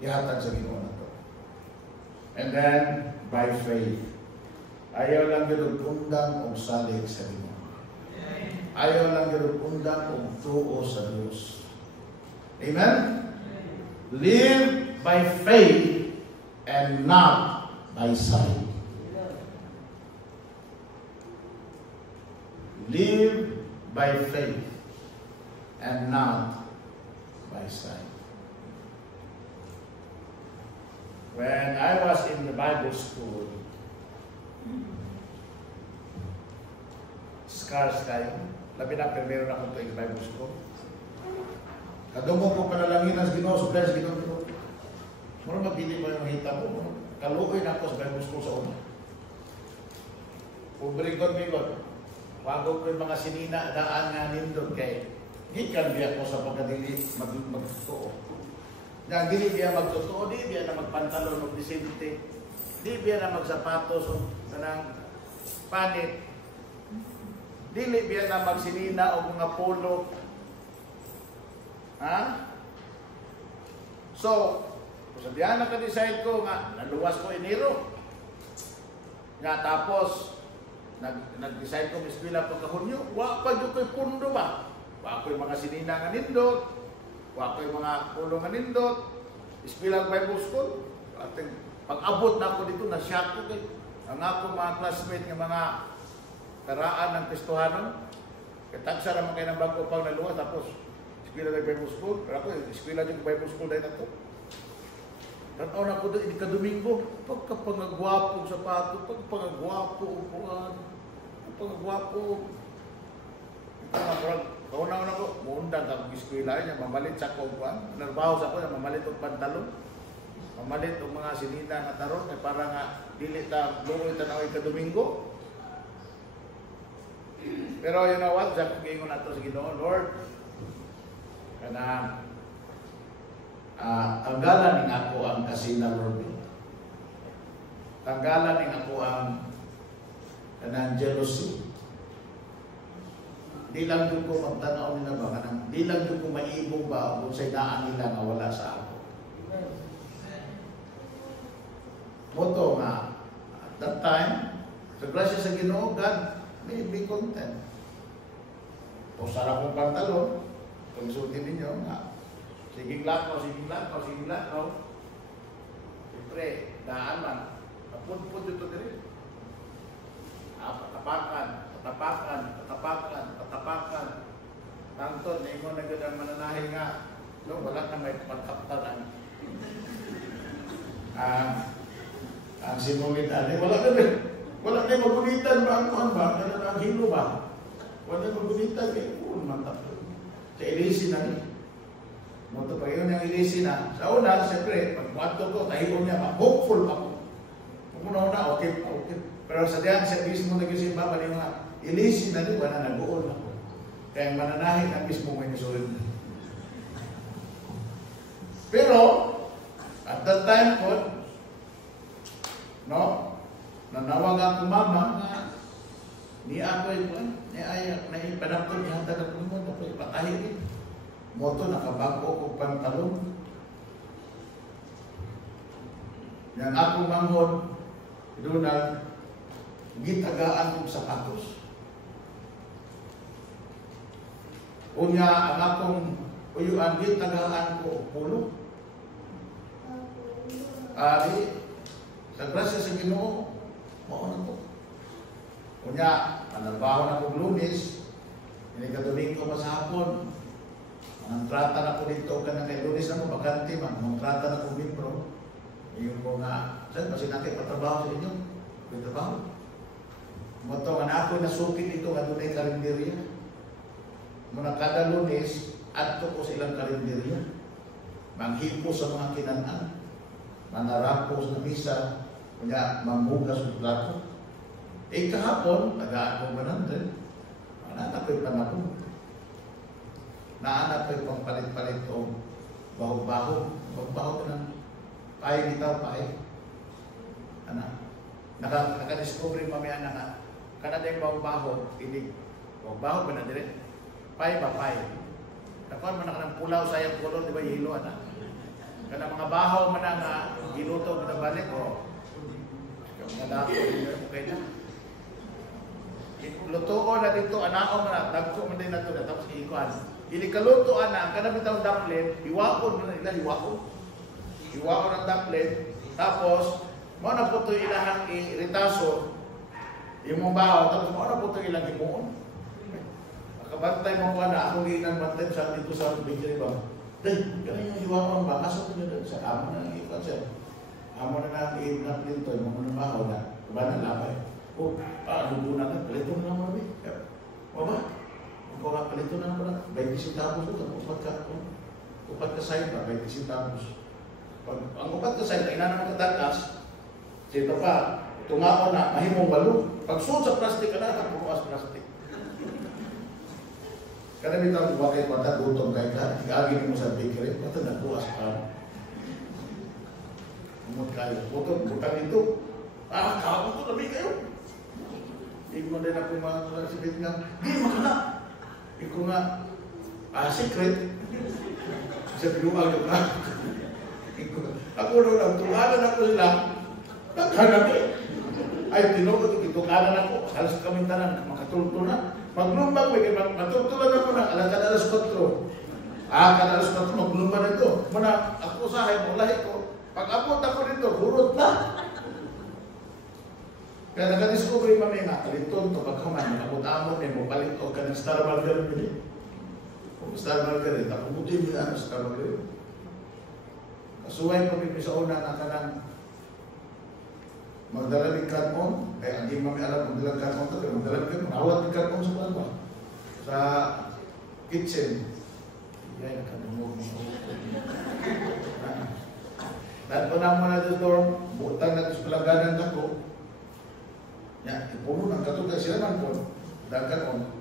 Ihatag sa Ginoo na ito. And then, by faith, ayaw lang gano'n undang o salig sa Ginoo. Ayaw lang gano'n undang o tuo sa Diyos. Amen? Live by faith and not by sight. Live by faith and not by sight. When I was in the Bible school, scars kayo. Labi na, pero na akong in Bible school. Kadungog ko panalangin ang Ginoo, sublay sa Ginoo. Mura magbili ko yung hita ko. Kaluoy na ako sa Bible school sa una. Pubrikot-bikot. Wago ko yung mga sinina, daan nga nindot kay gikan biya ko sa pagkadili magtotoo. Na dili biya magtotoo, di biya na magpantalon o disente. Di biya na magsapatos o kanang panit. Dili biya na magsinina o mga polo. Ha? So, sabihan na ka-decide ko nga, naluwas ko Enero. Nga tapos, nag-decide ko miskwila pagkahunyo. Wa pa yung ko'y pundo ba? Wa ko'y mga sinina nga nindot. Wa ko'y mga polo nga nindot. Iskwila Bible School. Pag-abot na ako dito, na-shock ko kayo. Ang ako mga classmate nga mga karaan ng pistuhanon. Katagsa naman kayo ng bago pang naluwa. Tapos, eskwela ng Bible School. Pero ako, eskwela yung Bible School dahil na ito. Tanaw na ko doon, ika-Domingo. Pagkapangagwapo sa pato, pagkapangagwapo, upuan. Pagkapangagwapo. Kauna-una ko, muundang ka eskwela niya, mamalit sa kuwan. Narbaho sa ko, mamalit ang pantalon. Mamalit ang mga sinina nga taron. Para nga, dili ta, lumoy tanaw ika-Domingo. Pero you know what? Sa kung na ito sa Ginoo, Lord, kanang tanggalan ng ako ang kasina, Lord. Tanggalan ng ako ang kanang jealousy. Di lang doon ko magtanaw nila ba, kanang di lang doon ko maibog ba kung sa daan nila na wala sa ako. Moto nga, at that time, sa grasya sa Ginoo, God may be content. O sarap kong pantalon, kung sutin ninyo, nga, siging lakaw. Siyempre, daan man, napun-pun dito din. Patapakan. Tangton, na imo na gandang mananahin nga, no, wala na may pagkaptanan. Ang sinulitan, wala na magulitan ba ang ba? Kaya na ang hilo ba? Wala na magulitan, mantap. Sa ilisi na niya. Moto pa yun yung ilisi na. Sa una, siyempre, pag-wato ko, tahiyon niya, hopeful ako. Una-una, okay. Pero sa diyan, siya mismo nag-isimba, mali mga ilisi na niya, wala nag-uol ako. Kaya mananahin ang mismo may nasulit na. Pero, at that time po, no, nanawag ako mama nga, ni ako yung na ipanapon niya ang tagal mo, tapos ipatahirin. Moto, nakabago ko pantalon. Yang akong manghon, doon na gitagaan kong sapatos. Unya, ang akong uyuan, gitagaan ko pulo. Ari, sa grasya sa Ginoo, mauna ko. Unya, panarbaho na kong Lunes, Domingo pa sa hapon. Ang trata na ko dito ka na kay Lunes na mo, bakante man. Ang trata na ko membro. Yung ko nga, saan pa sinakit patrabaho sa inyo? Patrabaho. Moto nga na ako nasupit dito nga doon ay karinderya. Muna kada Lunes, adto ko silang karinderya. Manghipo sa mga kinanan. Manarapo sa misa. Kanya mamugas sa plato. Kahapon, nagaan ko 100. Naanap ko'y panapon. Naanap ko'y pampalit-palit o baho-baho. Baho-baho ka ng pahay bitaw, pahay. Naka-discovery mamaya na nga. Kanada yung baho-baho, inig. Baho-baho ba na dire? Pahay ba, pahay? Nakuan man na ng pulaw, sayang kulon, di ba, hilo, Kana mga bahaw man na nga, giluto na balik, o. Mga dato, okay na. Lutoon na dito, anaon na, dagko man din na ito, tapos iikuan. Ili kalutoan na, kada bitaw dumpling, hiwaon mo na nila, hiwaon. Hiwaon ang dumpling, tapos, mo na po ito ilahang iritaso, yung mga bahaw, tapos mo na po ito ilang himuon. Makabantay mo ka na, akong ginang bantay sa dito sa bakery ba? Dahil, ganun yung hiwaon ba? Kaso ko nyo sa amo na ang iikuan siya. Amo na nga ang dumpling ito, yung mga bahaw na, kaba na labay. Lubo na nga, palito na naman kami. Mama, kung nga palito na naman, 20 centavos ko, upat ka side ba, 20 centavos. Ang upat ka side, ay na naman katakas, sito pa, tungako na, mahimong balo. Pag suot sa plastic ka na, puruas plastic. Kada bitaw, buwa kayo pata, gutong kayo ka, igagin mo sa bakery, pata nagpuas pa. Umot kayo, butang ito, Kahapon to, labi kayo. Hindi mo din ako mga sabit nga, di mo ka na. Iko nga, secret. Sa pinuwag yung ka. Ako lang, tulanan ako sila. Naghanap eh. Ay, tinukot, itukanan ako. Halos kami tanan, makatulto na. Maglumbag, matultulan ako na, alas 4. Alas 4, maglumbag na ito. Muna, ako usahay, mulahi ko. Pag abot ako dito, hurot na. Kaya nakadiscover yung mami nga, kaliton to, pagkaman, nakabot-amot, may mapalit o ka ng Star Margarita. Kung Star Margarita, ako buti nila ang Star Margarita. Kasuway ko rin sa una na kanang magdala ng kanon, kaya hindi mami alam magdala ng kanon ito, pero magdala ng kanon, awat ng kanon sa kanwa. Sa kitchen. Yan, kanumog mo. Dahil po naman na ito dorm, butang na ito sa palangganan ako. Ya, ipuno ng katulad sila man po. Dahil kanon.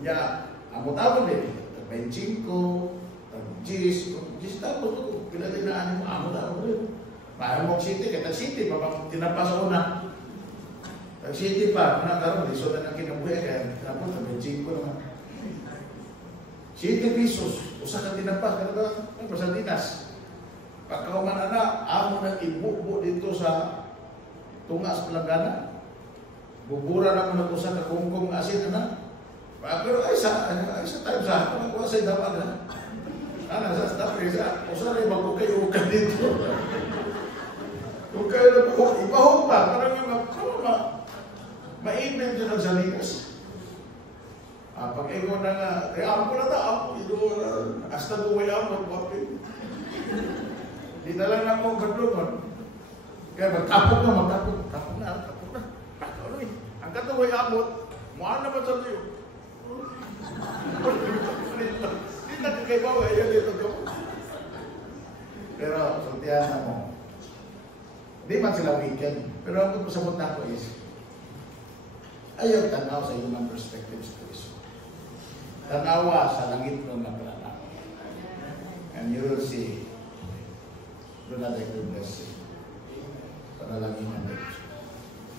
Ya, amot-amot din. May 5, Gis tapos ito, pinatinaan mo, amot-amot rin. Mahal mo city, kaya city, tinapa sa una. City pa, nakaroon, liso na ng kinabuhi, kaya tinapos, may 5 naman. 7 pesos, usa ka tinapa, kaya ba, Pasandinas. Pagkauman na, amo nang ibubo dito sa tunga sa Palangganan. Bubura na mo na usa ka kungkong asin na. Pero ay sa time sa ako sa dapat na. Sa staff isa, usa rin magukay-ukay dito. Kung kayo na po, ibahog pa, parang yung ma-email dyan ang salinas. Pag-ego na nga, ako na ta, ako, ito, hasta buway ako, magpapin. Di na lang ako gadluman. Kaya magkapok na. Ang katuway amot, muhaan naman sa liyo. Hindi na kakaibawa, yan dito ko. Pero, sultihan na mo. Hindi man sila weekend. Pero ang pasabot na ko is, ayaw tanaw sa human perspectives to is. Tanawa sa langit ng nakalala. And you will see, do not take your blessing. Panalangin ng Diyos.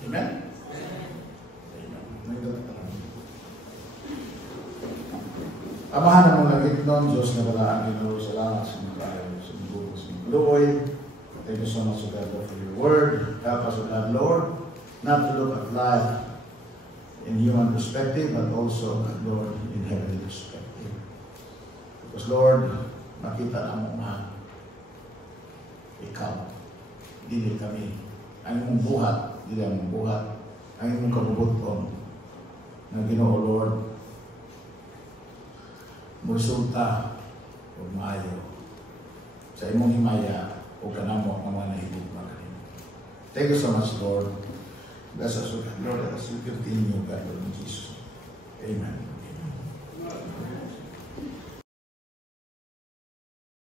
Amen? Amahan ang mga gitnon, Diyos na balaan, Ginoo, salamat sa mga kayo, sa mga buko, sa mga luoy. Thank you so much, God, for your word. Help us, God, Lord, not to look at life in human perspective, but also, Lord, in heavenly perspective. Because, Lord, makita na mo ikaw, dili kami. Ang imong buhat, dili ang buhat. Ang imong kabubuton ng Ginoo, Lord, musulta o maayo sa imong himaya o kanamo ang mga nahigugma kanimo. Thank you so much, Lord. Bless us, Lord, as we continue, God, Lord Jesus. Amen.